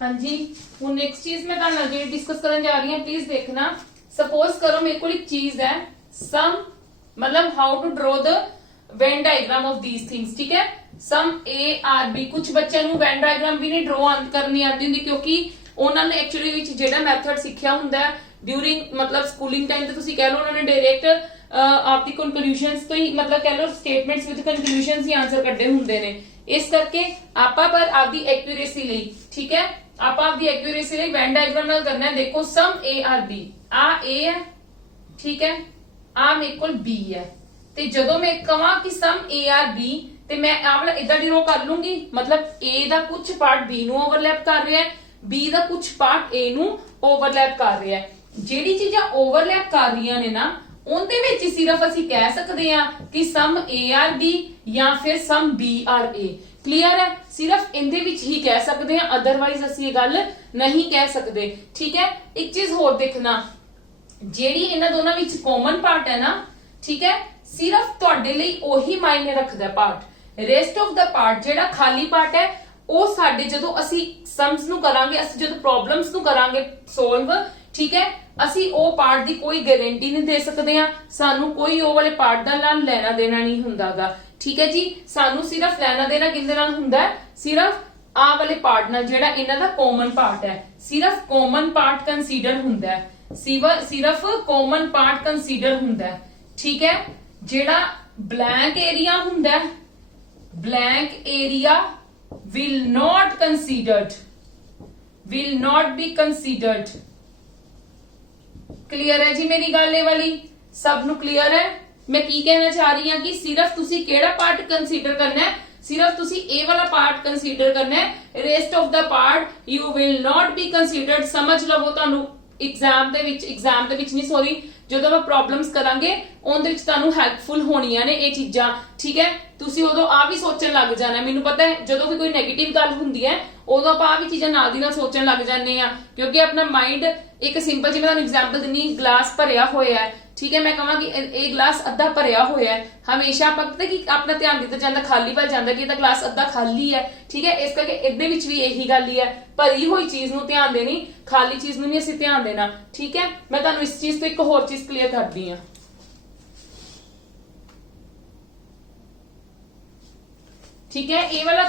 हाँ जी, हूँ नेक्स्ट चीज मैं तुहाडे नाल जिहड़ी डिस्कस करन जा रही हूं, प्लीज देखना। सपोज करो मेरे को एक चीज है सम, मतलब how to draw the Venn diagram of these things, ठीक है। सम ए आर बी, कुछ बच्चों को वेन डायग्राम भी नहीं ड्रॉ करनी आती होंदी, क्योंकि उन्होंने एक्चुअली जिहड़ा मैथड सीखिया हुंदा है ड्यूरिंग मतलब स्कूलिंग टाइम ते तुसीं कह लो उन्होंने डायरेक्ट ਆਪਦੀ ਕਨਕਲੂਜਨਸ ਤੋਂ ਹੀ मतलब कह लो स्टेटमेंट्स विद कनकलूजनस ही आंसर ਕੱਢੇ ਹੁੰਦੇ ਨੇ। ਇਸ ਕਰਕੇ ਆਪਾਂ ਪਰ ਆਪਦੀ ਐਕਿਊਰੇਸੀ ਲਈ ठीक है ਆਪਾਂ ਆਪਦੀ ਐਕਿਊਰੇਸੀ ਲਈ ਵੈਨ ਡਾਇਗਰਾਮ ਨਾਲ ਕਰਨਾ ਹੈ। ਦੇਖੋ ਸਮ A ਆਰ B ਆ A ਹੈ ठीक है ਆ ਮੇਰੇ ਕੋਲ B ਹੈ ਤੇ ਜਦੋਂ ਮੈਂ ਕਹਾਂ ਕਿ ਸਮ A ਆਰ B ਤੇ ਮੈਂ ਆ ਵਾਲਾ ਇਦਾਂ ਦੀ ਰੋ ਕਰ ਲੂੰਗੀ मतलब A ਦਾ ਕੁਝ ਪਾਰਟ B ਨੂੰ ਓਵਰਲੈਪ ਕਰ ਰਿਹਾ ਹੈ B ਦਾ ਕੁਝ ਪਾਰਟ A ਨੂੰ ਓਵਰਲੈਪ ਕਰ ਰਿਹਾ ਹੈ। ਜਿਹੜੀ ਚੀਜ਼ਾਂ ਓਵਰਲੈਪ ਕਰ ਰਹੀਆਂ ਨੇ ਨਾ ਉਹਦੇ ਵਿੱਚ ਸਿਰਫ ਅਸੀਂ ਕਹਿ ਸਕਦੇ ਆ ਕਿ ਸਮ A ਆਰ B ਜਾਂ ਫਿਰ ਸਮ B ਆਰ A क्लियर है सिर्फ इंदे विच ही कह सकते हैं अदरवाइज ਅਸੀਂ ਇਹ ਗੱਲ नहीं कह सकते ठीक है। एक चीज होर देखना ਜਿਹੜੀ ਇਹਨਾਂ ਦੋਨਾਂ ਵਿੱਚ ਕਾਮਨ ਪਾਰਟ ਹੈ ਨਾ ठीक है सिर्फ ਤੁਹਾਡੇ ਲਈ ਉਹੀ ਮਾਇਨੇ ਰੱਖਦਾ part rest of the part ਜਿਹੜਾ ਖਾਲੀ ਪਾਰਟ ਹੈ ਉਹ ਸਾਡੇ ਜਦੋਂ ਅਸੀਂ ਸਮਸ ਨੂੰ ਕਰਾਂਗੇ ਅਸੀਂ ਜਦੋਂ ਪ੍ਰੋਬਲਮਸ ਨੂੰ ਕਰਾਂਗੇ ਸੋਲਵ ठीक है ਅਸੀਂ ਉਹ ਪਾਰਟ ਦੀ ਕੋਈ ਗਾਰੰਟੀ ਨਹੀਂ ਦੇ ਸਕਦੇ ਆ ਸਾਨੂੰ ਕੋਈ ਉਹ ਵਾਲੇ ਪਾਰਟ ਦਾ ਨਾਲ ਲੈਣਾ ਦੇਣਾ ਨਹੀਂ ਹੁੰਦਾਗਾ ठीक है जी सानू सिर्फ लेना देना किंदे नाल हुंदा है सिर्फ आ वाले पार्ट नाल जेड़ा इन्हां दा कॉमन पार्ट है सिर्फ कॉमन पार्ट कंसीडर हुंदा है सिर्फ कॉमन पार्ट कंसीडर हुंदा है ठीक है। जेड़ा ब्लैंक एरिया हुंदा है blank area will not be considered clear है जी मेरी गल ये वाली सब नू क्लियर है। मैं की कहना चाह रही हूं कि सिर्फ तुसी केड़ा पार्ट कंसीडर करना है सिर्फ तुसी ए वाला पार्ट कंसीडर करना है rest of the part you will not be considered समझ लवो तानू एग्जाम दे विच नहीं सॉरी ਜਦੋਂ ਆਪਾਂ ਪ੍ਰੋਬਲਮਸ ਕਰਾਂਗੇ ਉਹਦੇ ਵਿੱਚ ਤੁਹਾਨੂੰ ਹੈਲਪਫੁਲ ਹੋਣੀਆਂ ਨੇ ਇਹ ਚੀਜ਼ਾਂ ਠੀਕ ਹੈ। ਤੁਸੀਂ ਉਦੋਂ ਆ ਵੀ ਸੋਚਣ ਲੱਗ ਜਾਣਾ ਮੈਨੂੰ ਪਤਾ ਹੈ ਜਦੋਂ ਵੀ ਕੋਈ 네ਗੇਟਿਵ ਗੱਲ ਹੁੰਦੀ ਹੈ ਉਦੋਂ ਆਪਾਂ ਆ ਵੀ ਚੀਜ਼ਾਂ ਨਾਲ ਦੀ ਨਾਲ ਸੋਚਣ ਲੱਗ ਜਾਂਦੇ ਆ ਕਿਉਂਕਿ ਆਪਣਾ ਮਾਈਂਡ ਇੱਕ ਸਿੰਪਲ ਜਿਵੇਂ ਤੁਹਾਨੂੰ ਐਗਜ਼ਾਮਪਲ ਦਿੰਨੀ ਗਲਾਸ ਭਰਿਆ ਹੋਇਆ ਹੈ ठीक है मैं कहां कि ਇਹ ਗਲਾਸ ਅੱਧਾ ਭਰਿਆ ਹੋਇਆ ਹੈ ਹਮੇਸ਼ਾ ਆਪਾਂ ਪਤਾ ਕਿ ਆਪਣਾ ਧਿਆਨ ਦਿੱਤਾ ਜਾਂਦਾ ਖਾਲੀ ਵੱਲ ਜਾਂਦਾ ਕਿ ਇਹਦਾ ਗਲਾਸ ਅੱਧਾ ਖਾਲੀ ਹੈ ਠੀਕ ਹੈ। ਇਸ ਕਰਕੇ ਇਹਦੇ ਵਿੱਚ ਵੀ ਇਹੀ ਗੱਲ ਹੀ ਹੈ ਭਰੀ ਹੋਈ ਚੀਜ਼ ਨੂੰ ਧਿਆਨ ਦੇਣੀ ਖਾਲੀ ਚੀਜ਼ ਨੂੰ ਨਹੀਂ ਅਸੀਂ ਧਿਆਨ ਦੇਣਾ ਠੀਕ ਹੈ। ਮੈਂ ਤੁਹਾਨੂੰ ਇਸ ਚੀਜ਼ ਤੋਂ ਇੱਕ ਹੋਰ ਚੀਜ਼ ਕਲੀਅਰ ਕਰਦੀ ਹਾਂ ठीक है ਇਹ ਵਾਲਾ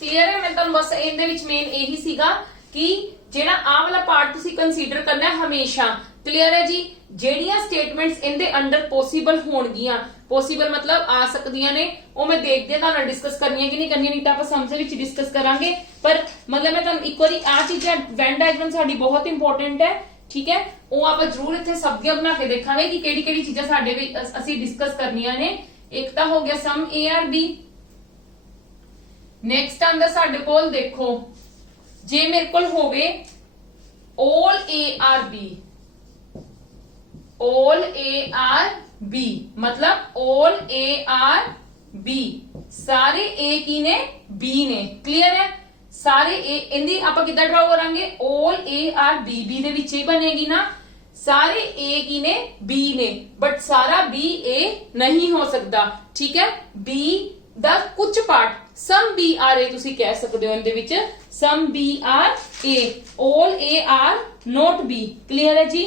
ਕਲੀਅਰ ਹੈ। ਮੈਂ ਤੁਹਾਨੂੰ ਬਸ ਇਹਦੇ ਵਿੱਚ ਮੇਨ ਇਹੀ ਸੀਗਾ ਕਿ ਜਿਹੜਾ ਆ ਵਾਲਾ ਪਾਰਟ ਤੁਸੀਂ ਕੰਸੀਡਰ ਕਰਨਾ ਹੈ ਹਮੇਸ਼ਾ क्लियर है जी ਜਿਹੜੀਆਂ ਸਟੇਟਮੈਂਟਸ ਇਹਦੇ ਅੰਡਰ ਪੋਸੀਬਲ ਹੋਣਗੀਆਂ ਪੋਸੀਬਲ ਮਤਲਬ ਆ ਸਕਦੀਆਂ ਨੇ ਉਹ ਮੈਂ ਦੇਖਦੇ ਤਾਂ ਨਾਲ ਡਿਸਕਸ ਕਰਨੀਆਂ ਕਿ ਨਹੀਂ ਕਰਨੀਆਂ ਨਹੀਂ ਤਾਂ ਆਪਾਂ ਸਮਝ ਵਿੱਚ ਡਿਸਕਸ ਕਰਾਂਗੇ ਪਰ ਮਤਲਬ ਮੈਂ ਤੁਹਾਨੂੰ ਇੱਕ ਵਾਰੀ ਆ ਚੀਜ਼ਾਂ ਵੈਨ ਡਾਇਗਰਾਮ ਸਾਡੀ ਬਹੁਤ ਇੰਪੋਰਟੈਂਟ ਹੈ ਠੀਕ ਹੈ। ਉਹ ਆਪਾਂ ਜ਼ਰੂਰ ਇੱਥੇ ਸਭ ਦੀਆਂ ਬਣਾ ਕੇ ਦੇਖਾਂਗੇ ਕਿ ਕਿਹੜੀ ਕਿਹੜੀ ਚੀਜ਼ਾਂ ਸਾਡੇ ਵਿੱਚ ਅਸੀਂ ਡਿਸਕਸ ਕਰਨੀਆਂ ਨੇ। ਇੱਕ ਤਾਂ ਹੋ ਗਿਆ ਸਮ A ਆਰ B ਨੈਕਸਟ ਆਂਦਾ ਸਾਡੇ ਕੋਲ ਦੇਖੋ ਜੇ ਮੇਰੇ ਕੋਲ ਹੋਵੇ all A are B all A are B मतलब all A आर B सारे A की ने B ने क्लियर है सारे A इंदी ਆਪਾਂ ਕਿੱਦਾਂ ਡਰਾ ਕਰਾਂਗੇ all A are B B ਦੇ ਵਿੱਚ ਹੀ ਬਣੇਗੀ ਨਾ सारे A की ने B ने बट सारा B A नहीं हो सकता ठीक है। B ਦਾ ਕੁਝ part some B R A ਤੁਸੀਂ ਕਹਿ ਸਕਦੇ ਹੋ ਇਹਦੇ ਵਿੱਚ some B R A all A R not B clear है जी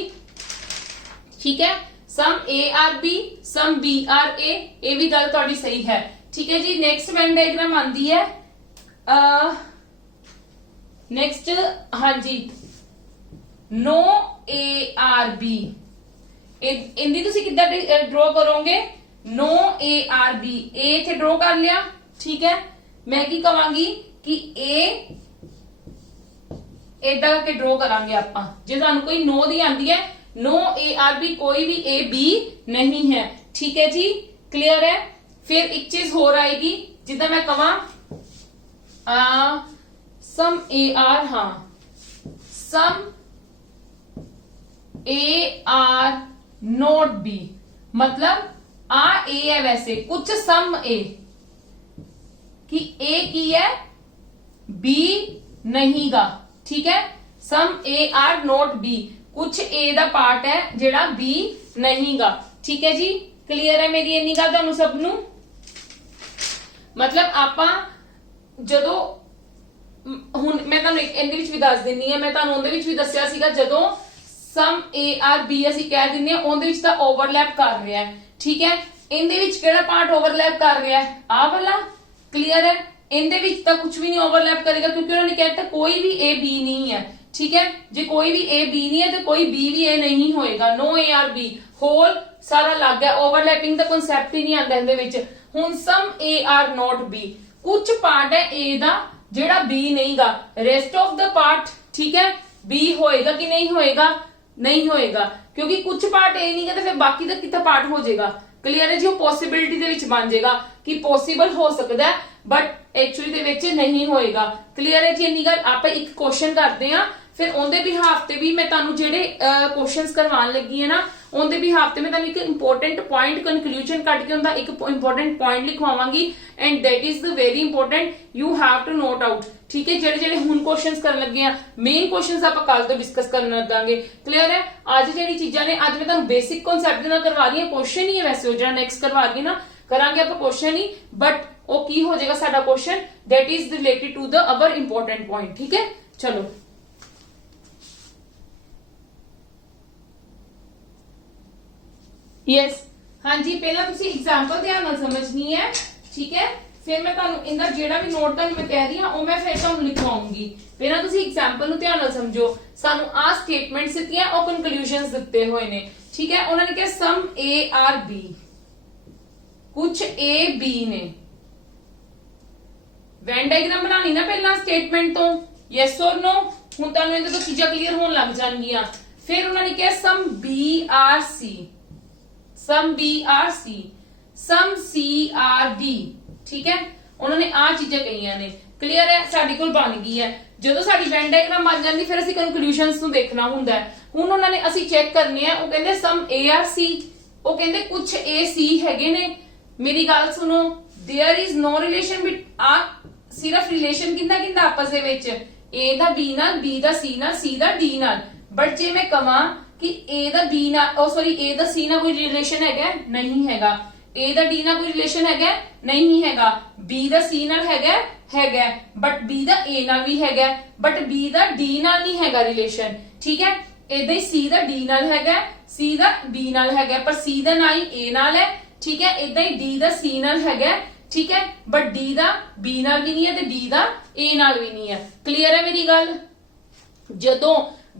ठीक है। Some A are B some B are A ये भी गल थोड़ी सही है ठीक है जी। नेक्स्ट वेन डायग्राम आंदी है नेक्स्ट हाँ जी नो A आर B इंदी तुसी किद्दां ड्रॉ करोगे no A are B A इत्थे ड्रॉ कर लिया ठीक है। मैं की कहांगी कि A इदां करके ड्रॉ करांगे आपां जे तुहानूं कोई नो दी आंदी है नो A आर B कोई भी A B नहीं है ठीक है जी क्लियर है। फिर एक चीज हो आएगी जिदा मैं कहा सम A R हाँ सम A R नॉट B मतलब आ A है वैसे कुछ सम A कि A की है B नहीं गा ठीक है। Some A R not B कुछ A दा पार्ट है जेड़ा B नहीं गा ठीक है जी क्लियर है मेरी इन्नी गल तुहानू सब नू मतलब आपां जदों हुण मैं तुहानू इहदे विच भी दस दिंदी हां मैं तुहानू उहदे विच भी दस्सिया सीगा जदों सम A R B ਅਸੀਂ ਕਹਿ ਦਿੰਦੇ ਹਾਂ ਉਹਦੇ ਵਿੱਚ ਤਾਂ ਓਵਰਲੈਪ ਕਰ ਰਿਹਾ ਹੈ ਠੀਕ ਹੈ। ਇਹਦੇ ਵਿੱਚ ਕਿਹੜਾ ਪਾਰਟ ਓਵਰਲੈਪ ਕਰ ਰਿਹਾ ਹੈ ਆ ਵਾਲਾ क्लियर है। ਇਹਦੇ ਵਿੱਚ ਤਾਂ ਕੁਝ ਵੀ ਨਹੀਂ ਓਵਰਲੈਪ ਕਰੇਗਾ क्योंकि उन्होंने कहता कोई भी A B नहीं है ठीक है। जे कोई भी A B नहीं है तो कोई B भी A नहीं होएगा no A are B whole ਸਾਰਾ ਲੱਗ ਗਿਆ, ਓਵਰਲੈਪਿੰਗ ਦਾ ਕਨਸੈਪਟ ਹੀ ਨਹੀਂ ਆਉਂਦਾ ਇਹਦੇ ਵਿੱਚ। ਹੁਣ ਸਮ A are not B, ਕੁਝ ਪਾਰਟ ਹੈ A ਦਾ ਜਿਹੜਾ B ਨਹੀਂਗਾ, ਰੈਸਟ ਆਫ ਦਾ ਪਾਰਟ ਠੀਕ ਹੈ B ਹੋਏਗਾ ਕਿ ਨਹੀਂ ਹੋਏਗਾ, ਨਹੀਂ ਹੋਏਗਾ, ਕਿਉਂਕਿ ਕੁਝ ਪਾਰਟ A ਨਹੀਂਗਾ ਤੇ ਫਿਰ ਬਾਕੀ ਦਾ ਕਿੱਥੇ ਪਾਰਟ ਹੋ ਜਾਏਗਾ। ਕਲੀਅਰ ਹੈ ਜੀ, ਉਹ ਪੋਸਿਬਿਲਿਟੀ ਦੇ ਵਿੱਚ ਬਣ ਜਾਏਗਾ ਕਿ ਪੋਸੀਬਲ ਹੋ ਸਕਦਾ ਬਟ ਐਕਚੁਅਲੀ ਦੇ ਵਿੱਚ ਨਹੀਂ ਹੋਏਗਾ। ਕਲੀਅਰ ਹੈ ਜੀ, ਇੰਨੀ ਗੱਲ। ਆਪਾਂ ਇੱਕ ਕੁਐਸਚਨ ਕਰਦੇ ਆ, ਫਿਰ ਉਹਦੇ ਬਿਹਾਫ ਤੇ ਵੀ ਮੈਂ ਤੁਹਾਨੂੰ ਜਿਹੜੇ ਕੁਐਸਚਨਸ ਕਰਵਾਉਣ ਲੱਗੀ ਹੈ ਨਾ, ਉਹਦੇ ਬਿਹਾਫ ਤੇ ਮੈਂ ਤੁਹਾਨੂੰ ਇੱਕ ਇੰਪੋਰਟੈਂਟ ਪੁਆਇੰਟ ਕਨਕਲੂਜਨ ਕੱਢ ਕੇ ਹੁੰਦਾ ਇੱਕ ਇੰਪੋਰਟੈਂਟ ਪੁਆਇੰਟ ਲਿਖਵਾਵਾਂਗੀ and that is the very important, you have to note out. ਠੀਕ ਹੈ, ਜਿਹੜੇ ਜਿਹੜੇ ਹੁਣ ਕੁਐਸਚਨਸ ਕਰਨ ਲੱਗੇ ਆ, ਮੇਨ ਕੁਐਸਚਨਸ ਆਪਾਂ ਕੱਲ ਤੋਂ ਡਿਸਕਸ ਕਰਨ ਲੱਗਾਂਗੇ। ਕਲੀਅਰ ਹੈ, ਅੱਜ ਜਿਹੜੀ ਚੀਜ਼ਾਂ ਨੇ ਅੱਜ ਮੈਂ ਤੁਹਾਨੂੰ ਬੇਸਿਕ ਕਨਸੈਪਟ ਦੇ ਨਾਲ ਕਰਵਾ ਰਹੀ ਹਾਂ, ਕੁਐਸਚਨ ਹੀ ਹੈ ਵੈਸੇ ਉਹ ਜਿਹੜਾ ਨੈਕਸਟ ਕਰਵਾ ਰਹੀ ਨਾ ਕਰਾਂਗੇ ਆਪਾਂ ਕੁਐਸਚਨ ਹੀ, ਬਟ ਉਹ ਕੀ ਹੋ ਜਾਏਗਾ ਸਾਡਾ question that is related to the our important point। ਠੀਕ ਹੈ, ਚਲੋ ਯੈਸ ਹਾਂਜੀ, ਪਹਿਲਾਂ ਤੁਸੀਂ ਐਗਜ਼ਾਮਪਲ ਧਿਆਨ ਨਾਲ ਸਮਝਣੀ ਹੈ। ਠੀਕ ਹੈ, ਫਿਰ ਮੈਂ ਤੁਹਾਨੂੰ ਇਹਦਾ ਜਿਹੜਾ ਵੀ ਨੋਟ ਤੁਹਾਨੂੰ ਮੈਂ ਕਹਿ ਰਹੀ ਹਾਂ ਉਹ ਮੈਂ ਫਿਰ ਤੁਹਾਨੂੰ ਲਿਖਵਾਉਂਗੀ। ਪਹਿਲਾਂ ਤੁਸੀਂ ਐਗਜ਼ਾਮਪਲ ਨੂੰ ਧਿਆਨ ਨਾਲ ਸਮਝੋ। ਸਾਨੂੰ ਆ ਸਟੇਟਮੈਂਟਸ ਦਿੱਤੀਆਂ, ਉਹ ਕਨਕਲੂਜਨਸ ਦਿੱਤੇ ਹੋਏ ਨੇ। ਠੀਕ ਹੈ, ਉਹਨਾਂ ਨੇ ਕਿਹਾ ਸਮ A are B, ਕੁਝ A B ਨੇ। ਵੈਨ ਡਾਇਗਰਾਮ ਬਣਾਣੀ ਨਾ ਪਹਿਲਾਂ ਸਟੇਟਮੈਂਟ ਤੋਂ, ਯੈਸ ਔਰ ਨੋ। ਹੁਣ ਤੁਹਾਨੂੰ ਇਹਦੇ ਤੋਂ ਚੀਜ਼ਾਂ ਕਲੀਅਰ ਹੋਣ ਲੱਗ ਜਾਣਗੀਆਂ। ਫਿਰ ਉਹਨਾਂ ਨੇ ਕਿਹਾ ਸਮ B are C, sum B are C, sum C are D। ਠੀਕ ਹੈ, ਉਹਨਾਂ ਨੇ ਆ ਚੀਜ਼ਾਂ ਕਹੀਆਂ ਨੇ। ਕਲੀਅਰ ਹੈ, ਸਾਡੇ ਕੋਲ ਬਣ ਗਈ ਹੈ। ਜਦੋਂ ਸਾਡੀ ਵੈਨ ਡਾਇਗਰਾਮ ਬਣ ਜਾਂਦੀ ਫਿਰ ਅਸੀਂ ਕਨਕਲੂਜਨਸ ਨੂੰ ਦੇਖਣਾ ਹੁੰਦਾ ਹੈ। ਹੁਣ ਉਹਨਾਂ ਨੇ ਅਸੀਂ ਚੈੱਕ ਕਰਨੇ ਆ, ਉਹ ਕਹਿੰਦੇ ਸਮ A are C, ਉਹ ਕਹਿੰਦੇ ਕੁਝ A C ਹੈਗੇ ਨੇ। ਮੇਰੀ ਗੱਲ ਸੁਣੋ, देयर इज नो रिलेशन बिट आ सिर्फ रिलेशन किंदा किंदा आपस दे विच A ਦਾ B ਨਾਲ, B ਦਾ C ਨਾਲ, C ਦਾ D ਨਾਲ। बट जे मैं कहां कि A ਦਾ B ਨਾਲ ओ सॉरी A ਦਾ C ਨਾਲ कोई रिलेशन हैगा, नहीं हैगा। A ਦਾ D ਨਾਲ कोई रिलेशन हैगा, नहीं हैगा। B ਦਾ C ਨਾਲ हैगा, हैगा। बट B ਦਾ A ਨਾਲ भी हैगा, बट B ਦਾ D ਨਾਲ नहीं हैगा रिलेशन। ठीक है, इदां ही C ਦਾ D ਨਾਲ हैगा, C ਦਾ B ਨਾਲ हैगा, पर C ਦਾ ना ही A ਨਾਲ है। ठीक है, इदां ही D ਦਾ C ਨਾਲ हैगा। ठीक है, बट D ਦਾ B ਨਾਲ भी नहीं है ते D ਦਾ A ਨਾਲ भी नहीं है। क्लियर है मेरी गल? जदों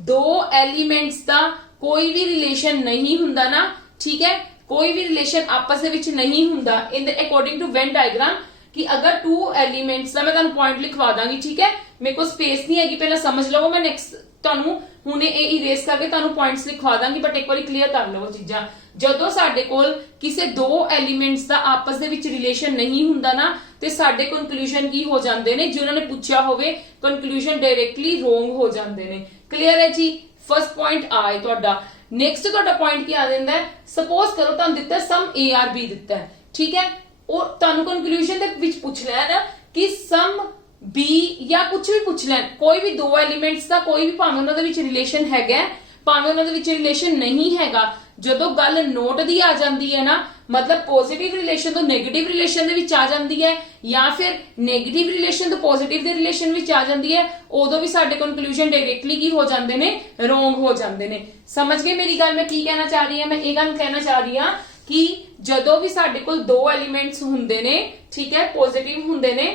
दो एलिमेंट्स ਦਾ कोई भी रिलेशन नहीं ਹੁੰਦਾ ना, ठीक है, कोई भी रिलेशन आपस ਦੇ ਵਿੱਚ नहीं ਹੁੰਦਾ in the according to Venn diagram कि अगर टू एलिमेंट्स ਦਾ मैं ਤੁਹਾਨੂੰ पॉइंट लिखवा ਦਾਂਗੀ। ठीक है, मेरे को स्पेस नहीं हैगी, पहले समझ ਲਵੋ। मैं नेक्स्ट ਤੁਹਾਨੂੰ ਹੁਣੇ ਇਹ ਇਰੇਜ਼ ਕਰਕੇ ਤੁਹਾਨੂੰ ਪੁਆਇੰਟਸ ਲਿਖਵਾ ਦਾਂਗੀ, ਬਟ ਇੱਕ ਵਾਰੀ ਕਲੀਅਰ ਕਰ ਲਵੋ ਚੀਜ਼ਾਂ। ਜਦੋਂ ਸਾਡੇ ਕੋਲ ਕਿਸੇ ਦੋ ਐਲੀਮੈਂਟਸ ਦਾ ਆਪਸ ਦੇ ਵਿੱਚ ਰਿਲੇਸ਼ਨ ਨਹੀਂ ਹੁੰਦਾ ਨਾ, ਤੇ ਸਾਡੇ ਕਨਕਲੂਜਨ ਕੀ ਹੋ ਜਾਂਦੇ ਨੇ, ਜੇ ਉਹਨਾਂ ਨੇ ਪੁੱਛਿਆ ਹੋਵੇ ਕਨਕਲੂਜਨ ਡਾਇਰੈਕਟਲੀ ਰੋਂਗ ਹੋ ਜਾਂਦੇ ਨੇ। ਕਲੀਅਰ ਹੈ ਜੀ? ਫਰਸਟ ਪੁਆਇੰਟ ਆ ਹੈ ਤੁਹਾਡਾ। ਨੈਕਸਟ ਤੁਹਾਡਾ ਪੁਆਇੰਟ ਕੀ ਆ ਜਾਂਦਾ ਹੈ, ਸਪੋਜ਼ ਕਰੋ ਤੁਹਾਨੂੰ ਦਿੱਤਾ ਸਮ A R B ਦਿੱਤਾ ਹੈ। ਠੀਕ ਹੈ, ਉਹ ਤੁਹਾਨੂੰ ਕਨਕਲੂਜਨ ਦੇ ਵਿੱਚ ਪੁੱਛ ਲਿਆ ਨਾ ਕਿ ਸਮ B ਜਾਂ ਕੁਝ ਵੀ ਪੁੱਛ ਲੈਣ, ਕੋਈ ਵੀ ਦੋ ਐਲੀਮੈਂਟਸ ਦਾ ਕੋਈ ਵੀ ਭਾਵੇਂ ਉਹਨਾਂ ਦੇ ਵਿੱਚ ਰਿਲੇਸ਼ਨ ਹੈਗਾ, ਭਾਵੇਂ ਉਹਨਾਂ ਦੇ ਵਿੱਚ ਰਿਲੇਸ਼ਨ ਨਹੀਂ ਹੈਗਾ। ਜਦੋਂ ਗੱਲ ਨੋਟ ਦੀ ਆ ਜਾਂਦੀ ਹੈ ਨਾ, मतलब पॉजिटिव रिलेशन तो नेगेटिव रिलेशन दे विच आ जांदी है, या फिर नेगेटिव रिलेशन तो पॉजिटिव दे रिलेशन विच आ जांदी है, उदों भी साडे कंक्लूजन डायरेक्टली की हो जांदे ने, रोंग हो जांदे ने। समझ गए मेरी गल? मैं की कहना चाह रही हां? मैं ये गल कहना चाह रही हां कि जदों भी साडे कोल दो एलिमेंट्स हुंदे ने, ठीक है, पॉजिटिव हुंदे ने,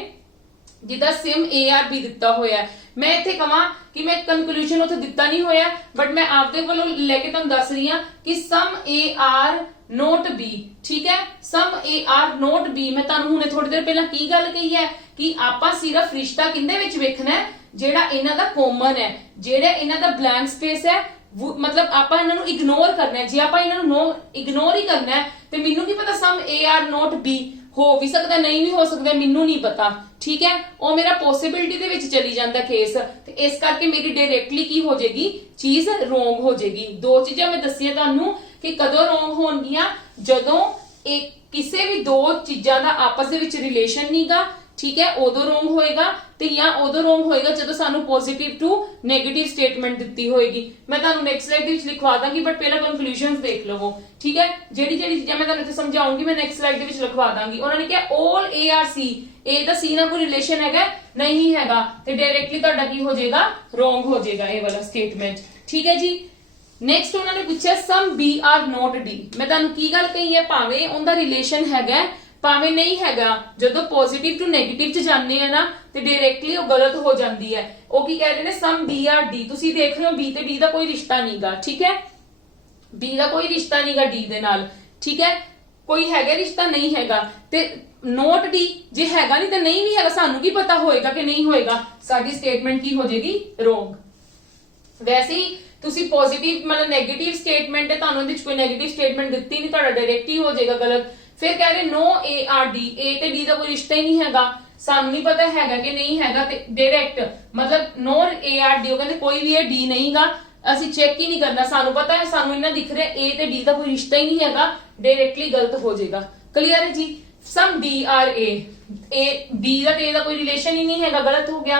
जिदा सिम A R B दिता होया है, मैं इत्थे कहां कि मैं कंक्लूजन उत्थे दिता नहीं होया, बट मैं आपदे वालों लेके तुहानूं दस रही हां कि सम A R नोट B। ठीक है, some A R note B। मैं तुहानूं हुणे थोड़ी देर पहला की गल कही है कि आपां सिर्फ रिश्ता किंदे विच वेखना है, जेड़ा इन्हां दा कॉमन है, जेड़ा इन्हां दा ब्लैंक स्पेस है, मतलब आपां इन्हां नूं इग्नोर करना है। जे आपां इन्हां नूं इग्नोर ही करना है ते मैनूं की पता सम A R नोट B हो भी सकता, नहीं भी हो सकता, मैनूं नहीं पता। ठीक है, ਉਹ ਮੇਰਾ ਪੋਸਿਬਿਲਿਟੀ ਦੇ ਵਿੱਚ ਚਲੀ ਜਾਂਦਾ ਕੇਸ, ਤੇ ਇਸ ਕਰਕੇ ਮੇਰੀ ਡਾਇਰੈਕਟਲੀ ਕੀ ਹੋ ਜਾਏਗੀ, ਚੀਜ਼ ਰੋਂਗ ਹੋ ਜਾਏਗੀ। ਦੋ ਚੀਜ਼ਾਂ ਮੈਂ ਦੱਸੀਆਂ ਤੁਹਾਨੂੰ ਕਿ ਕਦੋਂ ਰੋਂਗ ਹੋਣਗੀਆਂ, ਜਦੋਂ ਇੱਕ ਕਿਸੇ ਵੀ ਦੋ ਚੀਜ਼ਾਂ ਦਾ ਆਪਸ ਦੇ ਵਿੱਚ ਰਿਲੇਸ਼ਨ ਨਹੀਂਗਾ, ठीक है, उदों रोंग होएगा, ते या उदों रोंग होएगा जदों सानू पॉजिटिव टू नेगेटिव स्टेटमेंट दित्ती होएगी। मैं तुहानू नेक्स्ट स्लाइड दे विच लिखवा दांगी, बट पहला कंक्लूजनस देख लवो। ठीक है, जेडी जेडी चीजां मैं तुहानू इत्थे समझाऊंगी मैं नेक्स्ट स्लाइड दे विच लिखवा दांगी। उन्होंने कहा all A R C, A दा C नाल कोई रिलेशन हैगा, नहीं हैगा, ते डायरेक्टली तुहाडा की हो जाएगा, रोंग हो जाएगा ये वाला स्टेटमेंट। ठीक है जी। नेक्स्ट उन्होंने पूछा सम B R नॉट D। मैं तुहानू की गल कही है, भावें उनदा रिलेशन हैगा भावें नहीं हैगा, जदों पॉजिटिव टू नेगेटिव च जाने हैं ना, ते डायरेक्टली वो गलत हो जाती है। वो की कह रहे हैं सम B R D। तुसी देख रहे हो B ते D दा कोई रिश्ता नहींगा। ठीक है, B दा कोई रिश्ता नहींगा D दे नाल, ठीक है, कोई हैगा रिश्ता नहीं हैगा ते नोट डी जे हैगा नहीं तो नहीं भी हैगा, सानू की पता होएगा कि नहीं होएगा, साडी स्टेटमेंट की हो जाएगी रोंग। वैसे ही ਤੁਸੀਂ पॉजिटिव मतलब नेगेटिव स्टेटमेंट है, ਤੁਹਾਨੂੰ ਇਹਦੇ ਵਿੱਚ ਕੋਈ नेगेटिव स्टेटमेंट ਦਿੱਤੀ ਨਹੀਂ, ਤੁਹਾਡਾ डायरेक्ट ही हो जाएगा गलत। फिर कह रहे नो ए आर डी, ए ਤੇ डी ਦਾ ਕੋਈ ਰਿਸ਼ਤਾ ਹੀ ਨਹੀਂ ਹੈਗਾ, ਸਾਨੂੰ ਨਹੀਂ ਪਤਾ ਹੈਗਾ ਕਿ ਨਹੀਂ ਹੈਗਾ, ਤੇ डायरेक्ट मतलब नो ए आर डी, ਉਹ ਕਹਿੰਦੇ ਕੋਈ ਵੀ ਇਹ डी ਨਹੀਂਗਾ, ਅਸੀਂ ਚੈੱਕ ਹੀ ਨਹੀਂ ਕਰਨਾ, ਸਾਨੂੰ ਪਤਾ ਹੈ, ਸਾਨੂੰ ਇਹਨਾਂ ਦਿਖ ਰਿਹਾ ए ਤੇ डी ਦਾ ਕੋਈ ਰਿਸ਼ਤਾ ਹੀ ਨਹੀਂ ਹੈਗਾ, डायरेक्टली गलत हो जाएगा। क्लियर है जी। सम डी आर ए डी ਦਾ ਤੇ ए ਦਾ ਕੋਈ ਰਿਲੇਸ਼ਨ ਹੀ ਨਹੀਂ ਹੈਗਾ, ਗਲਤ ਹੋ ਗਿਆ।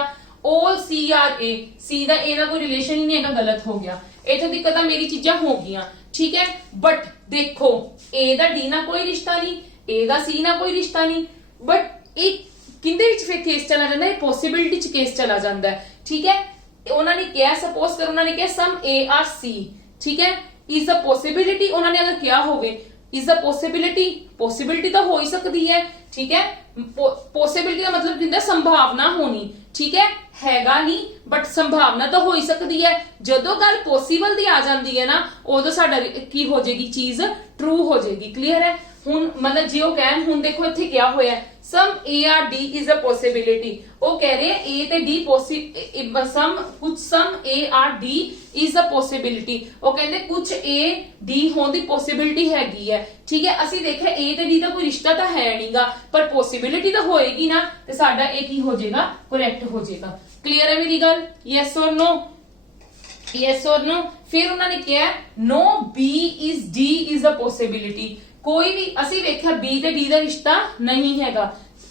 ऑल सी आर ए, सी ਦਾ ए ਦਾ ਕੋਈ ਰਿਲੇਸ਼ਨ ਹੀ ਨਹੀਂ ਹੈਗਾ, ਗਲਤ ਹੋ ਗਿਆ। ਇਥੋਂ ਦੀ ਕਦਾ ਮੇਰੀ ਚੀਜ਼ਾਂ ਹੋ ਗਈਆਂ, ਠੀਕ ਹੈ। ਬਟ ਦੇਖੋ ए ਦਾ D ਨਾਲ ਕੋਈ ਰਿਸ਼ਤਾ ਨਹੀਂ, A ਦਾ C ਨਾਲ ਕੋਈ ਰਿਸ਼ਤਾ ਨਹੀਂ, ਬਟ ਇਹ ਕਿੰਦੇ ਵਿੱਚ ਫਿਰ ਕੇਸ ਚਲਾ ਜਾਂਦਾ ਹੈ, ਪੋਸਿਬਿਲਿਟੀ ਚ ਕੇਸ ਚਲਾ ਜਾਂਦਾ ਹੈ, ਠੀਕ ਹੈ। ਉਹਨਾਂ ਨੇ ਕਿਹਾ ਸਪੋਜ਼ ਕਰ, ਉਹਨਾਂ ਨੇ ਕਿਹਾ ਸਮ A ਆਰ C, ਠੀਕ ਹੈ, ਇਜ਼ ਅ ਪੋਸਿਬਿਲਿਟੀ, ਉਹਨਾਂ ਨੇ ਅਗਰ ਕਿਹਾ ਹੋਵੇ इज अ पॉसिबिलिटी, पॉसिबिलिटी तो हो ही सकती है, ठीक है। पॉसिबिलिटी का मतलब कहता है संभावना होनी, ठीक हैगा नहीं बट संभावना तो हो ही सकती है। जदों गल पॉसिबल दी आ जाती है ना, उदों साडा की हो जाएगी, चीज ट्रू हो जाएगी। क्लियर है। हुण मतलब जे ਉਹ ਕਹਿਣ, ਹੁਣ ਦੇਖੋ ਇੱਥੇ ਕਿਹਾ ਹੋਇਆ ਸਮ A R D is a possibility, ਉਹ ਕਹਿ ਰਹੇ A ਤੇ D ਸਮ ਕੁਝ ਸਮ A R D is a possibility, ਉਹ ਕਹਿੰਦੇ ਕੁਝ A D ਹੋਣ ਦੀ ਪੋਸਿਬਿਲਿਟੀ ਹੈਗੀ ਹੈ, ਠੀਕ ਹੈ। ਅਸੀਂ ਦੇਖਿਆ A ਤੇ D ਦਾ ਕੋਈ ਰਿਸ਼ਤਾ ਤਾਂ ਹੈ ਨਹੀਂਗਾ, ਪਰ ਪੋਸਿਬਿਲਿਟੀ ਤਾਂ ਹੋਏਗੀ ਨਾ, ਤੇ ਸਾਡਾ ਇਹ ਕੀ ਹੋ ਜਾਏਗਾ, ਕਰੈਕਟ ਹੋ ਜਾਏਗਾ। ਕਲੀਅਰ ਹੈ ਮੇਰੀ ਗੱਲ? ਯੈਸ ਔਰ नो, यस और नो। फिर उन्होंने क्या no B is D is a possibility, कोई भी ਅਸੀਂ ਵੇਖਿਆ B ਤੇ D ਦਾ ਰਿਸ਼ਤਾ ਨਹੀਂ ਹੈਗਾ,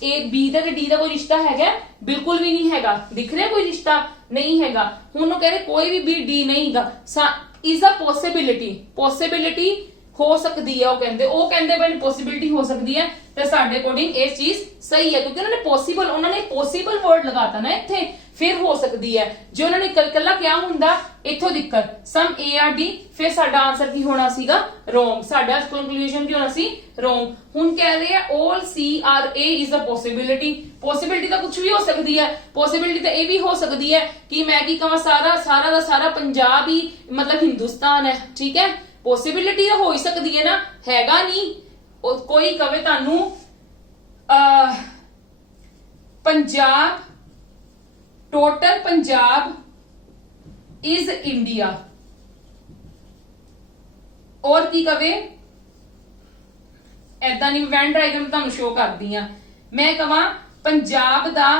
ਇਹ B ਦਾ ਤੇ D ਦਾ ਕੋਈ ਰਿਸ਼ਤਾ ਹੈਗਾ, ਬਿਲਕੁਲ ਵੀ ਨਹੀਂ ਹੈਗਾ, ਦਿਖ ਰਿਹਾ ਕੋਈ ਰਿਸ਼ਤਾ ਨਹੀਂ ਹੈਗਾ। ਹੁਣ ਉਹ ਕਹਿ ਰਹੇ ਕੋਈ ਵੀ B D ਨਹੀਂ ਹੈਗਾ, ਇਜ਼ ਅ ਪੋਸਿਬਿਲਿਟੀ, ਪੋਸਿਬਿਲਿਟੀ ਹੋ ਸਕਦੀ ਹੈ, ਉਹ ਕਹਿੰਦੇ ਬਈ ਪੋਸਿਬਿਲਿਟੀ ਹੋ ਸਕਦੀ ਹੈ, ਤੇ ਸਾਡੇ ਅਕੋਰਡਿੰਗ ਇਹ ਚੀਜ਼ ਸਹੀ ਹੈ, ਕਿਉਂਕਿ ਉਹਨਾਂ ਨੇ ਪੋਸੀਬਲ ਵਰਡ ਲਗਾਤਾ ਨਾ ਇੱਥੇ, ਫਿਰ ਹੋ ਸਕਦੀ ਹੈ। ਜੇ ਉਹਨਾਂ ਨੇ ਕੱਲਾ ਕਿਹਾ ਹੁੰਦਾ ਇੱਥੋਂ ਦਿੱਕਤ ਸਮ A R D, ਫਿਰ ਸਾਡਾ ਆਨਸਰ ਕੀ ਹੋਣਾ ਸੀਗਾ, ਰੋਂਗ, ਸਾਡਾ ਕੰਕਲੂਜਨ ਕੀ ਹੋਣਾ ਸੀ, ਰੋਂਗ। ਹੁਣ ਕਹਿ ਰਹੇ ਆ all C R A is a possibility, possibility ਤਾਂ ਕੁਝ ਵੀ ਹੋ ਸਕਦੀ ਹੈ, ਪੋਸਿਬਿਲਿਟੀ ਤਾਂ ਇਹ ਵੀ ਹੋ ਸਕਦੀ ਹੈ ਕਿ ਮੈਂ ਕੀ ਕਹਾਂ ਸਾਰਾ ਦਾ ਸਾਰਾ ਪੰਜਾਬ ਹੀ ਮਤਲਬ ਹਿੰਦੁਸਤਾਨ ਹੈ, ਠੀਕ ਹੈ। ਪੋਸਿਬਿਲਿਟੀ ਤਾਂ ਹੋ ਹੀ ਸਕਦੀ ਹੈ ਨਾ, ਹੈਗਾ ਨਹੀਂ। ਕੋਈ ਕਵੇ ਤੁਹਾਨੂੰ Punjab, total Punjab is India, और की कवे ऐदा नहीं, वैन डायग्राम तुहानू शो करदी हां, मैं कहां पंजाब दा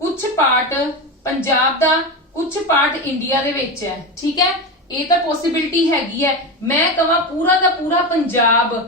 कुछ पार्ट, पंजाब दा कुछ पार्ट इंडिया दे विच है, ठीक है, ये तो पॉसिबिलिटी हैगी है। मैं कहां पूरा दा पूरा पंजाब,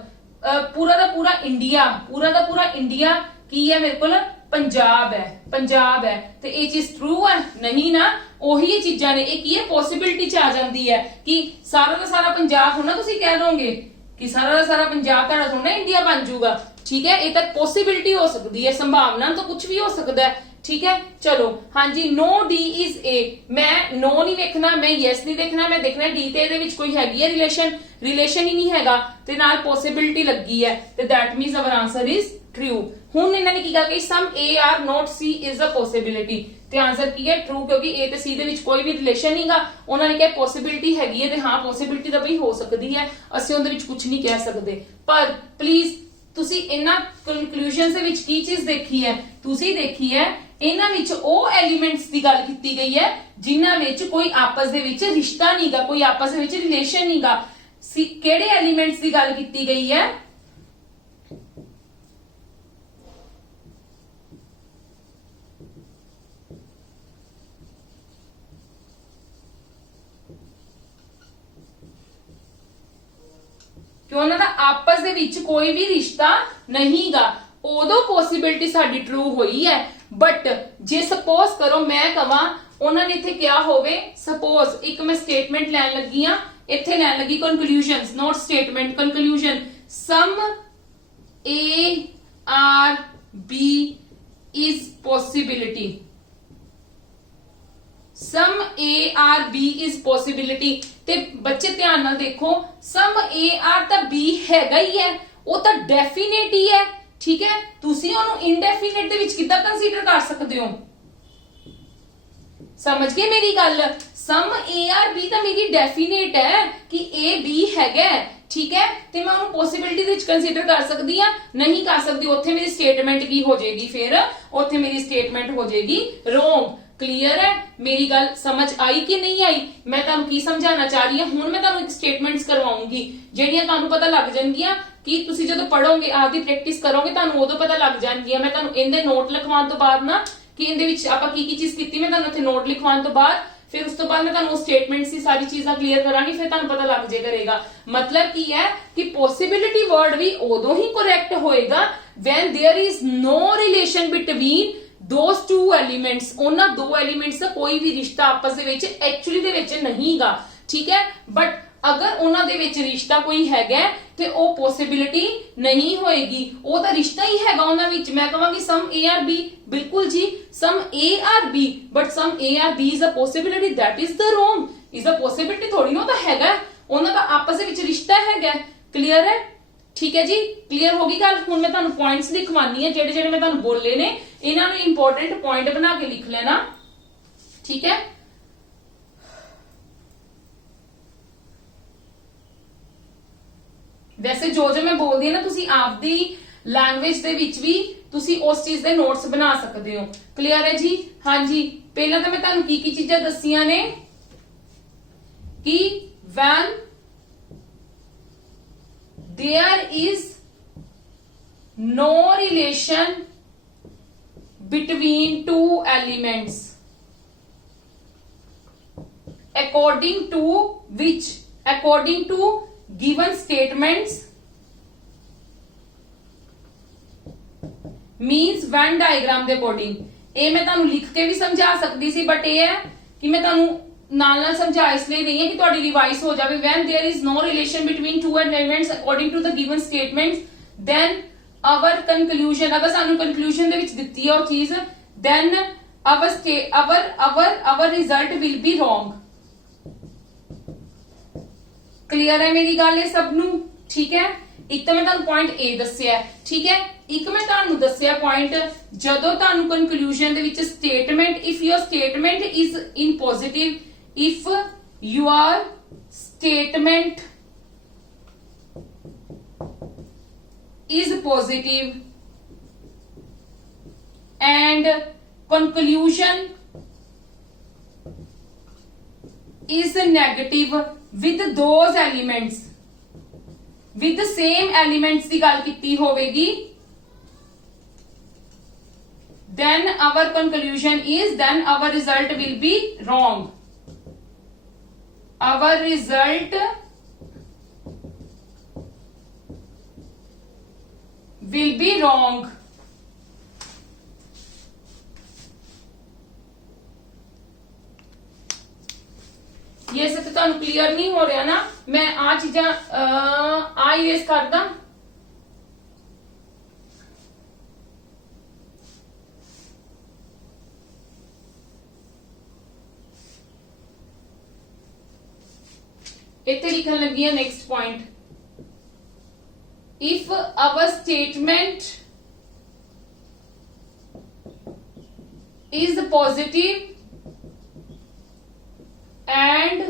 पूरा दा पूरा इंडिया, पूरा दा पूरा इंडिया की है मेरे को पंजाब है, पंजाब है, तो ये चीज ट्रू है नहीं ना, ਉਹੀ ਚੀਜ਼ਾਂ ਨੇ, ਇਹ ਕੀ ਹੈ, ਪੋਸਿਬਿਲਿਟੀ ਚ ਆ ਜਾਂਦੀ ਹੈ ਕਿ ਸਾਰਾ ਦਾ ਸਾਰਾ ਪੰਜਾਬ ਹੋਣਾ, ਤੁਸੀਂ ਕਹਿ ਦੋਗੇ ਕਿ ਸਾਰਾ ਦਾ ਸਾਰਾ ਪੰਜਾਬ ਤੁਹਾਡਾ ਥੋੜਾ ਇੰਡੀਆ ਬਣ ਜਾਊਗਾ, ਠੀਕ ਹੈ। ਇਹ ਤਾਂ ਪੋਸਿਬਿਲਿਟੀ ਹੋ ਸਕਦੀ ਹੈ, ਸੰਭਾਵਨਾ ਤਾਂ ਕੁਝ ਵੀ ਹੋ ਸਕਦਾ ਹੈ, ਠੀਕ ਹੈ। ਚਲੋ ਹਾਂਜੀ, नो D इज A, मैं नो नहीं देखना, मैं यस नहीं देखना, मैं देखना D ਤੇ ਇਹਦੇ ਵਿੱਚ ਕੋਈ ਹੈਗੀ ਹੈ ਰਿਲੇਸ਼ਨ ਹੀ ਨਹੀਂ ਹੈਗਾ, ਤੇ ਨਾਲ ਪੋਸਿਬਿਲਿਟੀ ਲੱਗੀ ਹੈ, ਤੇ that means our answer is true। ਹੁਣ ਇਹਨਾਂ ਨੇ ਕੀ ਕਿਹਾ ਕਿ ਸਮ A R not C is a possibility, ਤੇ ਆਨਸਰ ਕੀ ਹੈ, ਟਰੂ, ਕਿਉਂਕਿ A ਤੇ C ਦੇ ਵਿੱਚ ਕੋਈ ਵੀ ਰਿਲੇਸ਼ਨ ਨਹੀਂਗਾ। ਉਹਨਾਂ ਨੇ ਕਿਹਾ ਪੋਸਿਬਿਲਿਟੀ ਹੈਗੀ ਹੈ, ਤੇ ਹਾਂ ਪੋਸਿਬਿਲਿਟੀ ਤਾਂ ਬਈ ਹੋ ਸਕਦੀ ਹੈ, ਅਸੀਂ ਉਹਦੇ ਵਿੱਚ ਕੁਝ ਨਹੀਂ ਕਹਿ ਸਕਦੇ। ਪਰ ਪਲੀਜ਼ ਤੁਸੀਂ ਇਹਨਾਂ ਕੰਕਲੂਜਨਸ ਦੇ ਵਿੱਚ ਕੀ ਚੀਜ਼ ਦੇਖੀ ਹੈ, ਤੁਸੀਂ ਦੇਖੀ ਹੈ ਇਹਨਾਂ ਵਿੱਚ ਉਹ ਐਲੀਮੈਂਟਸ ਦੀ ਗੱਲ ਕੀਤੀ ਗਈ ਹੈ ਜਿਨ੍ਹਾਂ ਵਿੱਚ ਕੋਈ ਆਪਸ ਦੇ ਵਿੱਚ ਰਿਸ਼ਤਾ ਨਹੀਂਗਾ, ਕੋਈ ਆਪਸ ਦੇ ਵਿੱਚ ਰਿਲੇਸ਼ਨ ਨਹੀਂਗਾ। ਕਿਹੜੇ ਐਲੀਮੈਂਟਸ ਦੀ ਗੱਲ ਕੀਤੀ ਗਈ ਹੈ, ਕਿ ਉਹਨਾਂ ਦਾ ਆਪਸ ਦੇ ਵਿੱਚ ਕੋਈ ਵੀ ਰਿਸ਼ਤਾ ਨਹੀਂਗਾ, ਉਦੋਂ ਪੋਸਿਬਿਲਿਟੀ ਸਾਡੀ ਟਰੂ ਹੋਈ ਹੈ। ਬਟ ਜੇ ਸਪੋਜ਼ ਕਰੋ ਮੈਂ ਕਹਾਂ ਉਹਨਾਂ ਨੇ ਇੱਥੇ ਕਿਹਾ ਹੋਵੇ, ਸਪੋਜ਼ ਇੱਕ ਮੈਂ ਸਟੇਟਮੈਂਟ ਲੈਣ ਲੱਗੀ ਆ, ਇੱਥੇ ਲੈਣ ਲੱਗੀ conclusions, not statement, conclusion some A R B is possibility, some A R B is possibility, ਤੇ ਬੱਚੇ ਧਿਆਨ ਨਾਲ ਦੇਖੋ, ਸਮ A R ਤਾਂ B ਹੈਗਾ ਹੀ ਹੈ, ਉਹ ਤਾਂ ਡੈਫੀਨੇਟ ਹੀ ਹੈ, ਠੀਕ ਹੈ। ਤੁਸੀਂ ਉਹਨੂੰ ਇਨਡੈਫੀਨੇਟ ਦੇ ਵਿੱਚ ਕਿੱਦਾਂ ਕੰਸੀਡਰ ਕਰ ਸਕਦੇ ਹੋ, समझ गए मेरी गल। सम ए आर बी तो मेरी डेफिनेट है कि ए बी हैगा, ठीक है, तो मैं उन्हें पॉसिबिलिटी विच कंसीडर कर सकती हाँ, नहीं कर सकती, उत्थे मेरी स्टेटमेंट की हो जाएगी, फिर उत्थे मेरी स्टेटमेंट हो जाएगी रोंग। क्लीयर है मेरी गल, समझ आई कि नहीं आई? मैं तुहानू की समझाना चाह रही हूं। हुण मैं तुहानू स्टेटमेंट्स करवाऊंगी ਜਿਹੜੀਆਂ ਤੁਹਾਨੂੰ पता लग ਜਾਣਗੀਆਂ कि तुसी जदों पढ़ोगे आपदी प्रैक्टिस करोगे ਤੁਹਾਨੂੰ उदों पता लग जाणगीਆਂ। मैं तुहानू इहदे नोट लिखवाउण तो बाद ना कि इहदे विच आपां की चीज कीती, मैं तुहानू इत्थे नोट लिखवाउण तो बाद फिर उस तो बाद मैं तुहानू स्टेटमेंट्स की सारी चीज़ां क्लीयर करांगी, फिर तुहानू पता लग जे करेगा। मतलब की है कि पॉसिबिलिटी वर्ड भी उदों ही करेक्ट होएगा when there is no relation between those two elements. उन्हां दो एलिमेंट्स का कोई भी रिश्ता आपस दे विच एक्चुअली दे विच नहींगा, ठीक है। बट अगर उन्हां दे विच रिश्ता कोई हैगा ते ओ पॉसिबिलिटी नहीं होएगी, ओ तां रिश्ता ही हैगा उन्हां विच। मैं कहांगी सम ए आर बी, बिल्कुल जी some A are B, but some A are B is a possibility, that is the wrong. Is a possibility थोड़ी ना, तां हैगा, उन्हां दा आपस दे विच रिश्ता हैगा। क्लियर है, ठीक है जी, क्लियर होगी गल। हुण मैं तुहानू पॉइंट्स लिखवानी है, जेड़े जेड़े मैं तुहानू बोले ने इन्हां नूं इंपॉर्टेंट पॉइंट बना के लिख लेना, ठीक है। वैसे जो जो मैं बोलदी है ना, तुसी आपदी लैंग्वेज दे विच भी तुसी उस चीज दे नोट्स बना सकते हो। क्लियर है जी, हाँ जी। पहला तो मैं तुहानू की चीज़ां दसियां ने कि when there is no relation between two elements according to which, according to given statements means Venn diagram ਦੇ अकॉर्डिंग। ਇਹ मैं ਤੁਹਾਨੂੰ लिख के भी समझा सकती सी, बट ਇਹ है कि मैं ਤੁਹਾਨੂੰ नाल नाल समझा इसलिए नहीं है कि ਤੁਹਾਡੀ रिवाइज हो जाए। when there is no relation between two elements according to the given statements, then our conclusion, अगर सानू conclusion ਦੇ ਵਿੱਚ ਦਿੱਤੀ ਹੈ ਉਹ ਚੀਜ਼, then our result will be wrong। Clear है मेरी गल है सब नू, ठीक है। एक तो मैं तुहानू पॉइंट ए दस्सिया है, ठीक है। एक मैं तुहानू दस्सिया पॉइंट जदों तुहानू कंक्लूजन दे which statement, if your statement is in positive, if your statement is positive and conclusion is negative with those elements, with the same elements की गल कीती होवेगी, then our conclusion is, then our result will be wrong। our result will be wrong। ये सब तो clear नहीं हो रहा ना, मैं आ चीजा आ इरेज कर दा। इत्थे लिखन लगी है next point, if our statement is positive and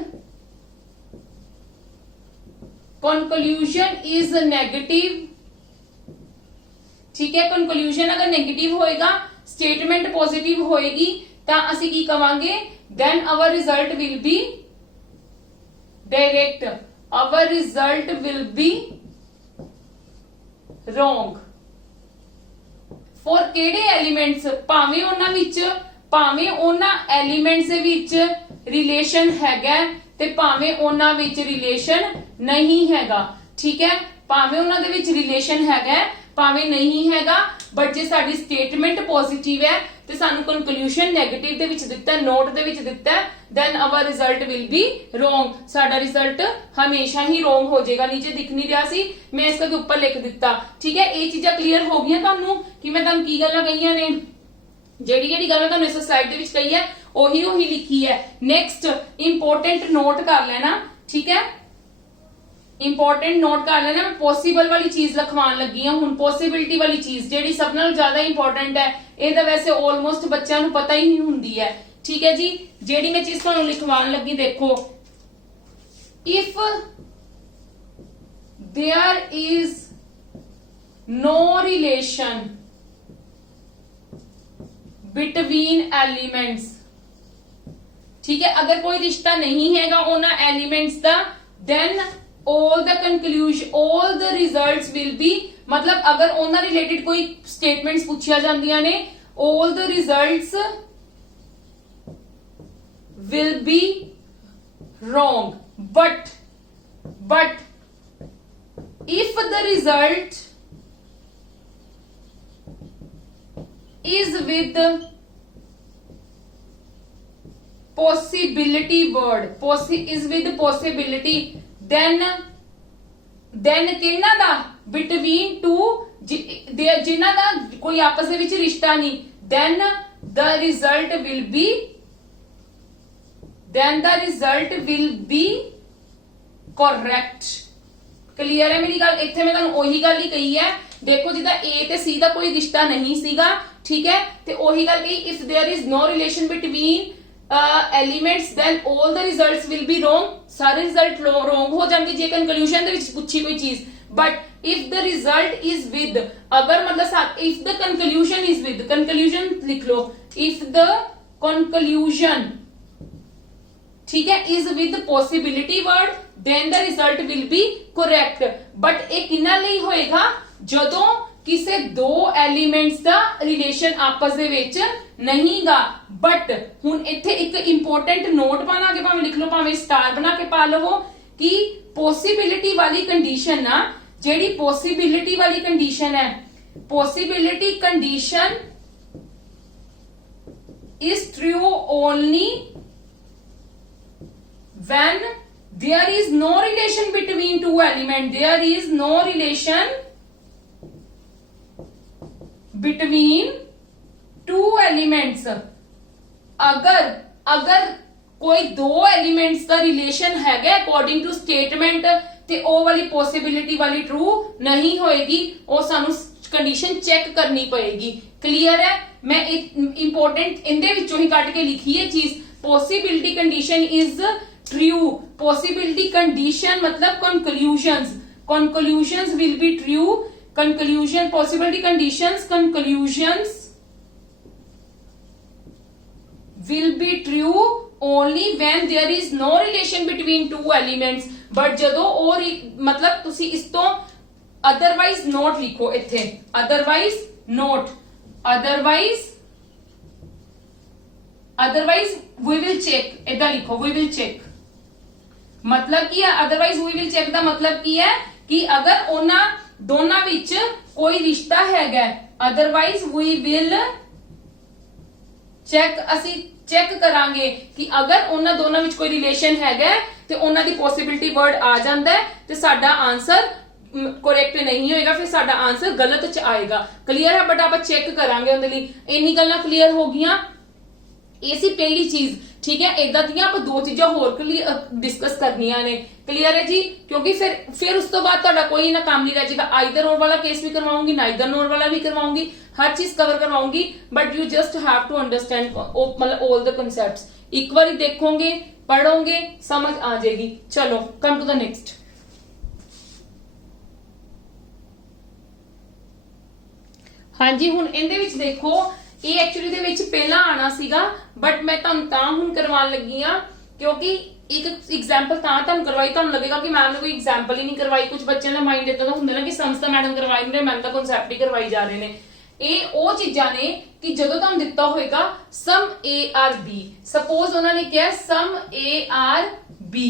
conclusion is negative, ठीक है। कंक्लूजन अगर नेगेटिव होएगा, स्टेटमेंट पॉजिटिव होएगी, तां असीं की कवांगे, then our result will be direct, our result will be wrong for ਕਿਹੜੇ एलिमेंट्स, ਭਾਵੇਂ ਉਹਨਾਂ एलिमेंट्स ਦੇ ਵਿੱਚ रिलेशन हैगा ਤੇ ਭਾਵੇਂ ਉਹਨਾਂ ਵਿੱਚ रिलेशन नहीं हैगा, ठीक है। ਭਾਵੇਂ ਉਹਨਾਂ ਦੇ ਵਿੱਚ रिलेशन हैगा, ਭਾਵੇਂ नहीं हैगा, but J sari statement positive है ਤੇ ਸਾਨੂੰ ਕੰਕਲੂਜਨ 네ਗੇਟਿਵ ਦੇ ਵਿੱਚ ਦਿੱਤਾ ਹੈ, ਨੋਟ ਦੇ ਵਿੱਚ ਦਿੱਤਾ ਹੈ, then our result will be wrong। ਸਾਡਾ ਰਿਜ਼ਲਟ ਹਮੇਸ਼ਾ ਹੀ wrong ਹੋ ਜਾਏਗਾ। नीचे दिख नहीं रहा सी, मैं इसका के ऊपर लिख दिता, ठीक है। ये चीज़ां क्लियर हो गई ਤੁਹਾਨੂੰ कि मैं ਤੁਹਾਨੂੰ की गल्लां कहीआं ने, ਜਿਹੜੀ ਜਿਹੜੀ ਗੱਲ ਮੈਂ ਤੁਹਾਨੂੰ ਇਸ ਸਲਾਈਡ ਦੇ ਵਿੱਚ ਕਹੀ ਹੈ ਉਹੀ ਲਿਖੀ ਹੈ। ਨੈਕਸਟ इंपॉर्टेंट नोट कर लेना, ठीक है। इंपॉर्टेंट नोट कर लेना। मैं पॉसिबल वाली चीज लिखवान लगी हूं हुण, पॉसिबिलिटी वाली चीज ਜਿਹੜੀ ਸਭ ਨਾਲੋਂ ਜ਼ਿਆਦਾ इंपॉर्टेंट है, ਇਹ ਤਾਂ ਵੈਸੇ ਆਲਮੋਸਟ ਬੱਚਿਆਂ ਨੂੰ ਪਤਾ ਹੀ ਨਹੀਂ ਹੁੰਦੀ ਹੈ, ठीक है जी। जेडी मैं चीज तुहानू लिखवान लगी, देखो if there is no relation between elements, ठीक है, अगर कोई रिश्ता नहीं हैगा उन्होंने एलिमेंट्स का, then all the conclusion all the results will be, मतलब अगर उन्होंने रिलेटेड कोई स्टेटमेंट्स पूछिया जांदियां ने, all the results will be wrong, but if the result is with possibility word is with possibility, then किन्ना दा between two जिन्ना दा कोई आपस दे विच रिश्ता नहीं, then the result will be correct। Clear है मेरी गल? इत्थे मैं तुहानू ओही गल ही कही है, देखो जिदा ए ते सी दा कोई रिश्ता नहीं सीगा, ठीक है, ते ओही गल कही, if there is no relation between elements then all the results will be wrong, सारे रिजल्ट रॉन्ग हो जाएंगे जे कंक्लूजन दे विच पूछी कोई चीज। But if the result is with, अगर मतलब if the conclusion is with, conclusion लिख लो, इफ द कंक्लूजन, ठीक है, is with possibility word, then the result will be correct. But ये किन्ना नहीं होएगा जदों किसे दो एलिमेंट्स का रिलेशन आपस दे विच नहीं गा। बट हुण इत्थे एक इंपोर्टेंट नोट बना के भावें लिख लो, भावें स्टार बना के पा लवो कि पॉसिबिलिटी वाली कंडीशन ना, जेड़ी पॉसिबिलिटी वाली कंडीशन है, possibility condition is true only when there is no relation between two elements, there is no relation between two elements। अगर कोई दो एलिमेंट्स का रिलेशन हैगा अकॉर्डिंग टू स्टेटमेंट, ते ओ वाली पॉसिबिलिटी वाली ट्रू नहीं होएगी, ओ सानू कंडीशन चेक करनी पड़ेगी। क्लियर है? मैं इंपॉर्टेंट इंदे विचों ही काट के लिखी है चीज, possibility condition is true, possibility condition मतलब conclusions will be true, conclusion possibility conditions conclusions will be true only when there is no relation between two elements। but जदों और मतलब तुसी इस तो otherwise not लिखो इत्थे, otherwise not, otherwise we will check, इदा लिखो we will check। मतलब की है अदरवाइज वी विल चेक दा मतलब की है कि अगर ओना दोना विच कोई रिश्ता हैगा, अदरवाइज वी विल चेक, असी चेक करांगे कि अगर ओना दोना विच कोई रिलेशन हैगा ते ओना दी पॉसिबिलिटी वर्ड आ जांदा है ते साडा आंसर करेक्ट नहीं होएगा, फिर साडा आंसर गलत च आएगा। क्लियर है? बट आप चेक करांगे उहदे लई। इन्नी गल्लां क्लियर हो गईयां, ये सी पहली चीज, ठीक है। इदा दियां आप दो चीजा होर डिस्कस करनियां ने। क्लियर है जी? क्योंकि फिर उस तो बाद तुहाडा कोई ना काम नहीं रह जाएगा। आइदर और वाला केस भी करवाऊंगी, नाइदर नोर वाला भी करवाऊंगी, हर चीज कवर करवाऊंगी, but you just have to understand मतलब ऑल द कंसेप्ट्स। एक बार देखोगे, पढ़ोगे, समझ आ जाएगी। चलो कम टू द नेक्स्ट। हाँ जी, हुण इहदे विच देखो, ये एक्चुअली दे विच पहला आना सीगा, बट मैं तुहानू तां हुण करवाउण लगी हां क्योंकि एक एग्जाम्पल तां तुहानू करवाई, तुहानू लगेगा कि मैम ने कोई एग्जाम्पल ही नहीं करवाई। कुछ बच्चों का माइंड इदां दा हुंदा ना कि समझ तां मैडम करवाई नहीं रहे, मैम तां कॉन्सैप्ट ही करवाई जा रहे ने। ये ਉਹ ਚੀਜ਼ਾਂ ਨੇ कि ਜਦੋਂ ਤੁਹਾਨੂੰ ਦਿੱਤਾ ਹੋਏਗਾ ਸਮ ए आर बी, सपोज ਉਹਨਾਂ ਨੇ ਕਿਹਾ ਸਮ ए आर बी,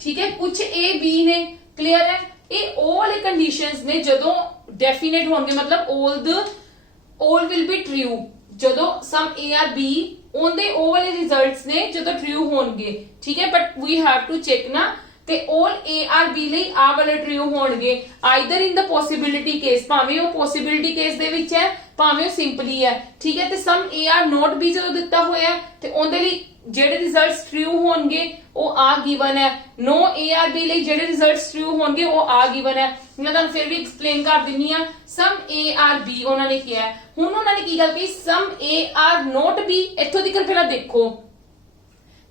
ठीक है, कुछ ए बी ने। क्लियर है? ये ਉਹ ਵਾਲੇ ਕੰਡੀਸ਼ਨਸ ਨੇ ਜਦੋਂ डेफिनेट होंगे, मतलब all will be true ਜਦੋਂ ਸਮ ए आर बी ਉਹਦੇ ਉਹ ਵਾਲੇ ਰਿਜ਼ਲਟਸ ਨੇ ਜਦੋਂ ਟਰੂ ਹੋਣਗੇ, ਠੀਕ ਹੈ। But we have to check ना, ਤੇ all A or B ਲਈ ਆ ਵਾਲੇ ਟਰੂ ਹੋਣਗੇ ਆਈਦਰ ਇਨ ਦਾ ਪੋਸਿਬਿਲਿਟੀ ਕੇਸ, ਭਾਵੇਂ ਉਹ ਪੋਸਿਬਿਲਿਟੀ ਕੇਸ ਦੇ ਵਿੱਚ ਹੈ, ਭਾਵੇਂ ਉਹ ਸਿੰਪਲੀ ਹੈ, ਠੀਕ ਹੈ। ਤੇ ਸਮ A or not B ਜਦੋਂ ਦਿੱਤਾ ਹੋਇਆ ਤੇ ਉਹਦੇ ਲਈ ਜਿਹੜੇ ਰਿਜ਼ਲਟਸ ਟਰੂ ਹੋਣਗੇ ਉਹ ਆ ਗਿਵਨ ਹੈ। नो A or B ਲਈ ਜਿਹੜੇ ਰਿਜ਼ਲਟਸ ਟਰੂ ਹੋਣਗੇ ਉਹ ਆ ਗਿਵਨ ਹੈ। ਮੈਂ ਤੁਹਾਨੂੰ ਫਿਰ ਵੀ ਐਕਸਪਲੇਨ ਕਰ ਦਿੰਨੀ ਆ। ਸਮ A or B ਉਹਨਾਂ ਨੇ ਕਿਹਾ, ਹੁਣ ਉਹਨਾਂ ਨੇ ਕੀ ਗੱਲ ਕਹੀ, ਸਮ A or not B। ਇੱਥੋਂ ਤੱਕ ਪਹਿਲਾਂ ਦੇਖੋ,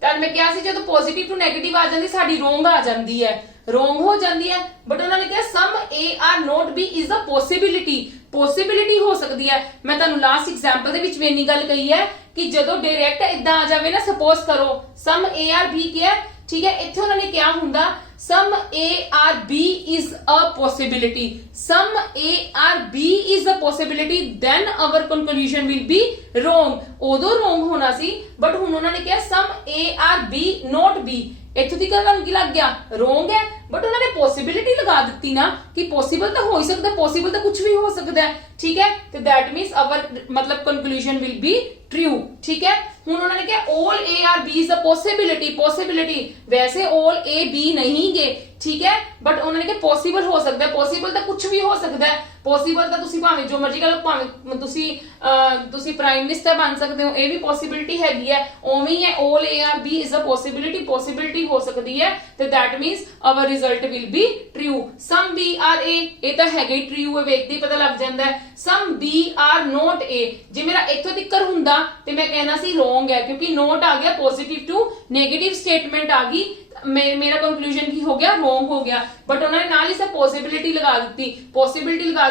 ਤਾਂ ਮੈਂ ਕਿਹਾ ਸੀ ਜਦੋਂ ਪੋਜ਼ਿਟਿਵ ਟੂ ਨੈਗੇਟਿਵ ਆ ਜਾਂਦੀ ਸਾਡੀ ਰੋਂਗ ਆ ਜਾਂਦੀ ਹੈ, ਰੋਂਗ ਹੋ ਜਾਂਦੀ ਹੈ। ਬਟ ਉਹਨਾਂ ਨੇ ਕਿਹਾ some A are not B is a possibility ਹੋ ਸਕਦੀ ਹੈ। ਮੈਂ ਤੁਹਾਨੂੰ ਲਾਸਟ ਐਗਜ਼ਾਮਪਲ ਦੇ ਵਿੱਚ ਵੀ ਇੰਨੀ ਗੱਲ ਕਹੀ ਹੈ ਕਿ ਜਦੋਂ ਡਾਇਰੈਕਟ ਇਦਾਂ ਆ ਜਾਵੇ ਨਾ, ਸਪੋਜ਼ ਕਰੋ ਸਮ A ਆਰ B ਕਿਹਾ, ਠੀਕ ਹੈ, ਇੱਥੇ ਉਹਨਾਂ ਨੇ ਕਿਹਾ ਹੁੰਦਾ some A are B is a possibility, some A are B is a possibility, then our conclusion will be wrong. ਉਦੋਂ ਰੋਂਗ ਹੋਣਾ ਸੀ, ਬਟ ਹੁਣ ਉਹਨਾਂ ਨੇ ਕਿਹਾ some A are B not B। ਇੱਥੋਂ ਦੀ ਗੱਲ ਤੁਹਾਨੂੰ ਕੀ ਲੱਗ ਗਿਆ, ਰੋਂਗ ਹੈ, ਬਟ ਉਹਨਾਂ ਨੇ ਪੋਸਿਬਿਲਿਟੀ ਲਗਾ ਦਿੱਤੀ ਨਾ ਕਿ ਪੋਸੀਬਲ ਤਾਂ ਹੋ ਹੀ ਸਕਦਾ, ਪੋਸੀਬਲ ਤਾਂ ਕੁਝ ਵੀ ਹੋ ਸਕਦਾ ਹੈ, ਠੀਕ ਹੈ। ਤੇ ਦੈਟ ਮੀਨਸ ਆਵਰ ਮਤਲਬ ਕਨਕਲੂਜਨ ਵਿਲ ਬੀ ਟਰੂ, ਠੀਕ ਹੈ। ਹੁਣ ਉਹਨਾਂ ਨੇ ਕਿਹਾ all A are B is a possibility, ਵੈਸੇ all A B ਨਹੀਂ ਗੇ, ਠੀਕ ਹੈ, ਬਟ ਉਹਨਾਂ ਨੇ ਕਿਹਾ ਪੋਸੀਬਲ ਹੋ ਸਕਦਾ ਹੈ, ਪੋਸੀਬਲ ਤਾਂ ਕੁਝ ਵੀ ਹੋ ਸਕਦਾ ਹੈ, ਪੋਸੀਬਲ ਤਾਂ ਤੁਸੀਂ ਭਾਵੇਂ ਜੋ ਮਰਜ਼ੀ ਕਰ ਲਓ, ਭਾਵੇਂ ਤੁਸੀਂ ਪ੍ਰਾਈਮ ਮਿਨਿਸਟਰ ਬਣ ਸਕਦੇ ਹੋ, ਇਹ ਵੀ ਪੋਸਿਬਿਲਿਟੀ ਹੈਗੀ ਹੈ, ਉਵੇਂ ਹੀ ਹੈ all A are B is a possibility ਹੋ ਸਕਦੀ ਹੈ, ਤੇ that means our result will be true. Some B are A, ਇਹ ਤਾਂ ਹੈਗਾ ਹੀ ਟਰੂ ਹੈ, ਵੇਖਦੇ ਹੀ ਪਤਾ ਲੱਗ ਜਾਂਦਾ ਹੈ। ਸਮ B ਆਰ ਨੋਟ A, ਜੇ ਮੇਰਾ ਇੱਥੋਂ ਤੱਕ ਹੁੰਦਾ ਤੇ ਮੈਂ ਕਹਿਣਾ ਸੀ ਰੋਂਗ ਹੈ, ਕਿਉਂਕਿ ਨੋਟ ਆ ਗਿਆ, ਪੋਜ਼ਿਟਿਵ ਟੂ ਨੈਗੇਟਿਵ ਸਟੇਟਮੈਂਟ ਆ ਗਈ, मेरा कंक्लूजन की हो गया, रॉन्ग हो गया। बट उन्होंने नाल ही सब पॉसिबिलिटी लगा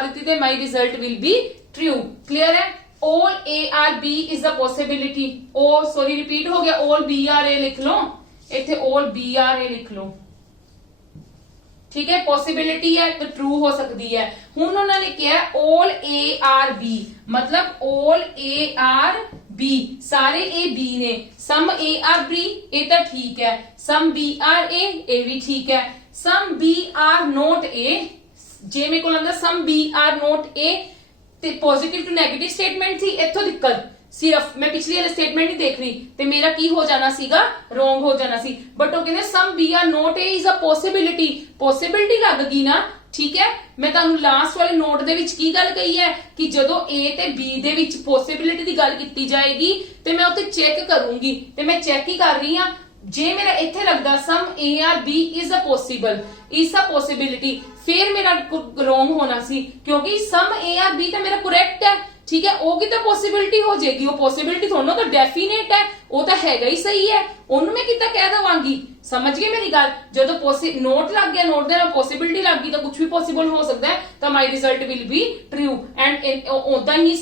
दी तो my result will be true. Clear है? all A are B is a possibility, oh sorry repeat हो गया, all B आर A लिख लो, इथे all B आर A लिख लो, ठीक है। पॉसिबिलिटी है तो ट्रू हो सकती है। हुण उन्होंने क्या all A आर B, मतलब all A आर B, सारे A B ने, सम A आर B ये तो ठीक है, सम B आर A ये भी ठीक है, सम B आर नोट A, जे मेरे को लगता सम B आर नोट A ते पॉजिटिव टू नेगेटिव स्टेटमेंट थी, इत्थों दिक्कत सिर्फ मैं पिछली वाली स्टेटमेंट नहीं देख रही ते मेरा की हो जाना सीगा, रॉन्ग हो जाना सी। बट वो कहते some B are not A is a possibility लग गई ना, ठीक है। मैं तुहानू लास्ट वाले नोट दे विच की गल कही है कि जदों A ते B दे विच पॉसिबिलिटी दी गल कीती जाएगी ते मैं उत्ते चेक करूंगी, ते मैं चेक ही कर रही हां। जे मेरा इत्थे लगदा some A are B is a possibility, फिर मेरा रॉन्ग होना सी, क्योंकि सम A आर B तो मेरा करेक्ट है, ठीक है। वो की तो पॉसिबिलिटी हो जाएगी, वो पॉसिबिलिटी थोड़ा तो डेफिनेट है, वो तो हैगा ही सही है, उन्होंने मैं कितना कह दवांगी। समझ गए मेरी गल? जो नोट लग गया, नोट दे नाल पॉसिबिलिटी लग गई तो कुछ भी पॉसिबल हो सकता है, तो my result will be true. And ओदा ही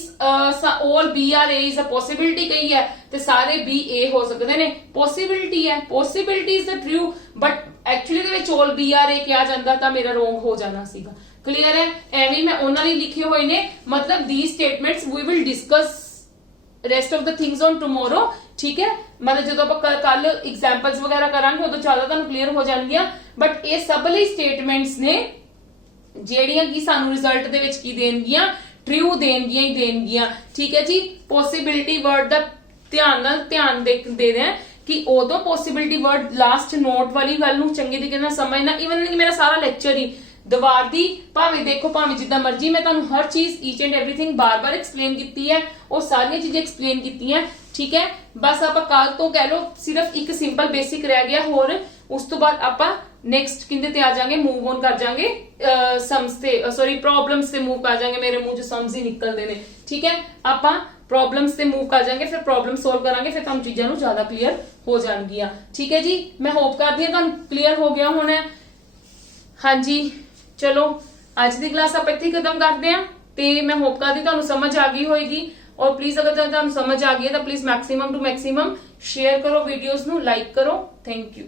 all B are A is a possibility कही है ते सारे B A हो सकते ने, पॉसिबिलिटी है, possibility is the true, but actually दे विच ऑल B आर A किया जांदा तां मेरा रॉन्ग हो जाना सीगा। क्लियर है? एवं मैं उन्होंने लिखे हुए ने, मतलब these statements we will discuss rest of the things on tomorrow, ठीक है। मतलब जो आप कल एग्जांपल्स वगैरह करांगे उदों ज्यादा तुहानूं क्लियर हो जाणगियां, बट ये सब लई स्टेटमेंट्स ने ਜਿਹੜੀਆਂ कि सानू रिजल्ट दे विच की देणगियां, ट्रू देणगियां ही देणगियां, ठीक है जी। पॉसिबिलिटी वर्ड दा ध्यान दे रहे हैं कि उदों पॉसिबिलिटी वर्ड लास्ट नोट वाली गल नूं चंगे तरीके नाल समझना। इवन मेरा सारा लेक्चर ही दवार दी भावें देखो भावें जिद्दां मर्जी, मैं तुहानूं हर चीज ईच एंड एवरीथिंग बार-बार एक्सप्लेन कीती है, और सारी चीजें एक्सप्लेन कीती हैं, ठीक है। बस आपां कल तो कह लो सिर्फ एक सिंपल बेसिक रह गया, होर उस तो बाद आपां नेक्स्ट किंदे ते आ जाएंगे, मूव ऑन कर जाएंगे सम्स ते, सॉरी प्रॉब्लम्स ते मूव कर जाएंगे। मेरे मुंह चों सम्स ही निकलदे ने, ठीक है। आपां प्रॉब्लम्स से मूव कर जाएंगे, फिर प्रॉब्लम सोल्व करांगे, फिर तुहानूं चीज़ां नूं ज्यादा क्लीयर हो जाणगियां, ठीक है जी। मैं होप करदी हां तुहानूं क्लीयर हो गया होना। हाँ जी, चलो अज की क्लास आप इत्थे खत्म करते हैं, ते मैं होप करदी तुहानूं समझ आ गई होएगी। और प्लीज अगर तुहानूं समझ आ गई है तो please maximum to maximum share करो वीडियोस नूं, लाइक करो। Thank you.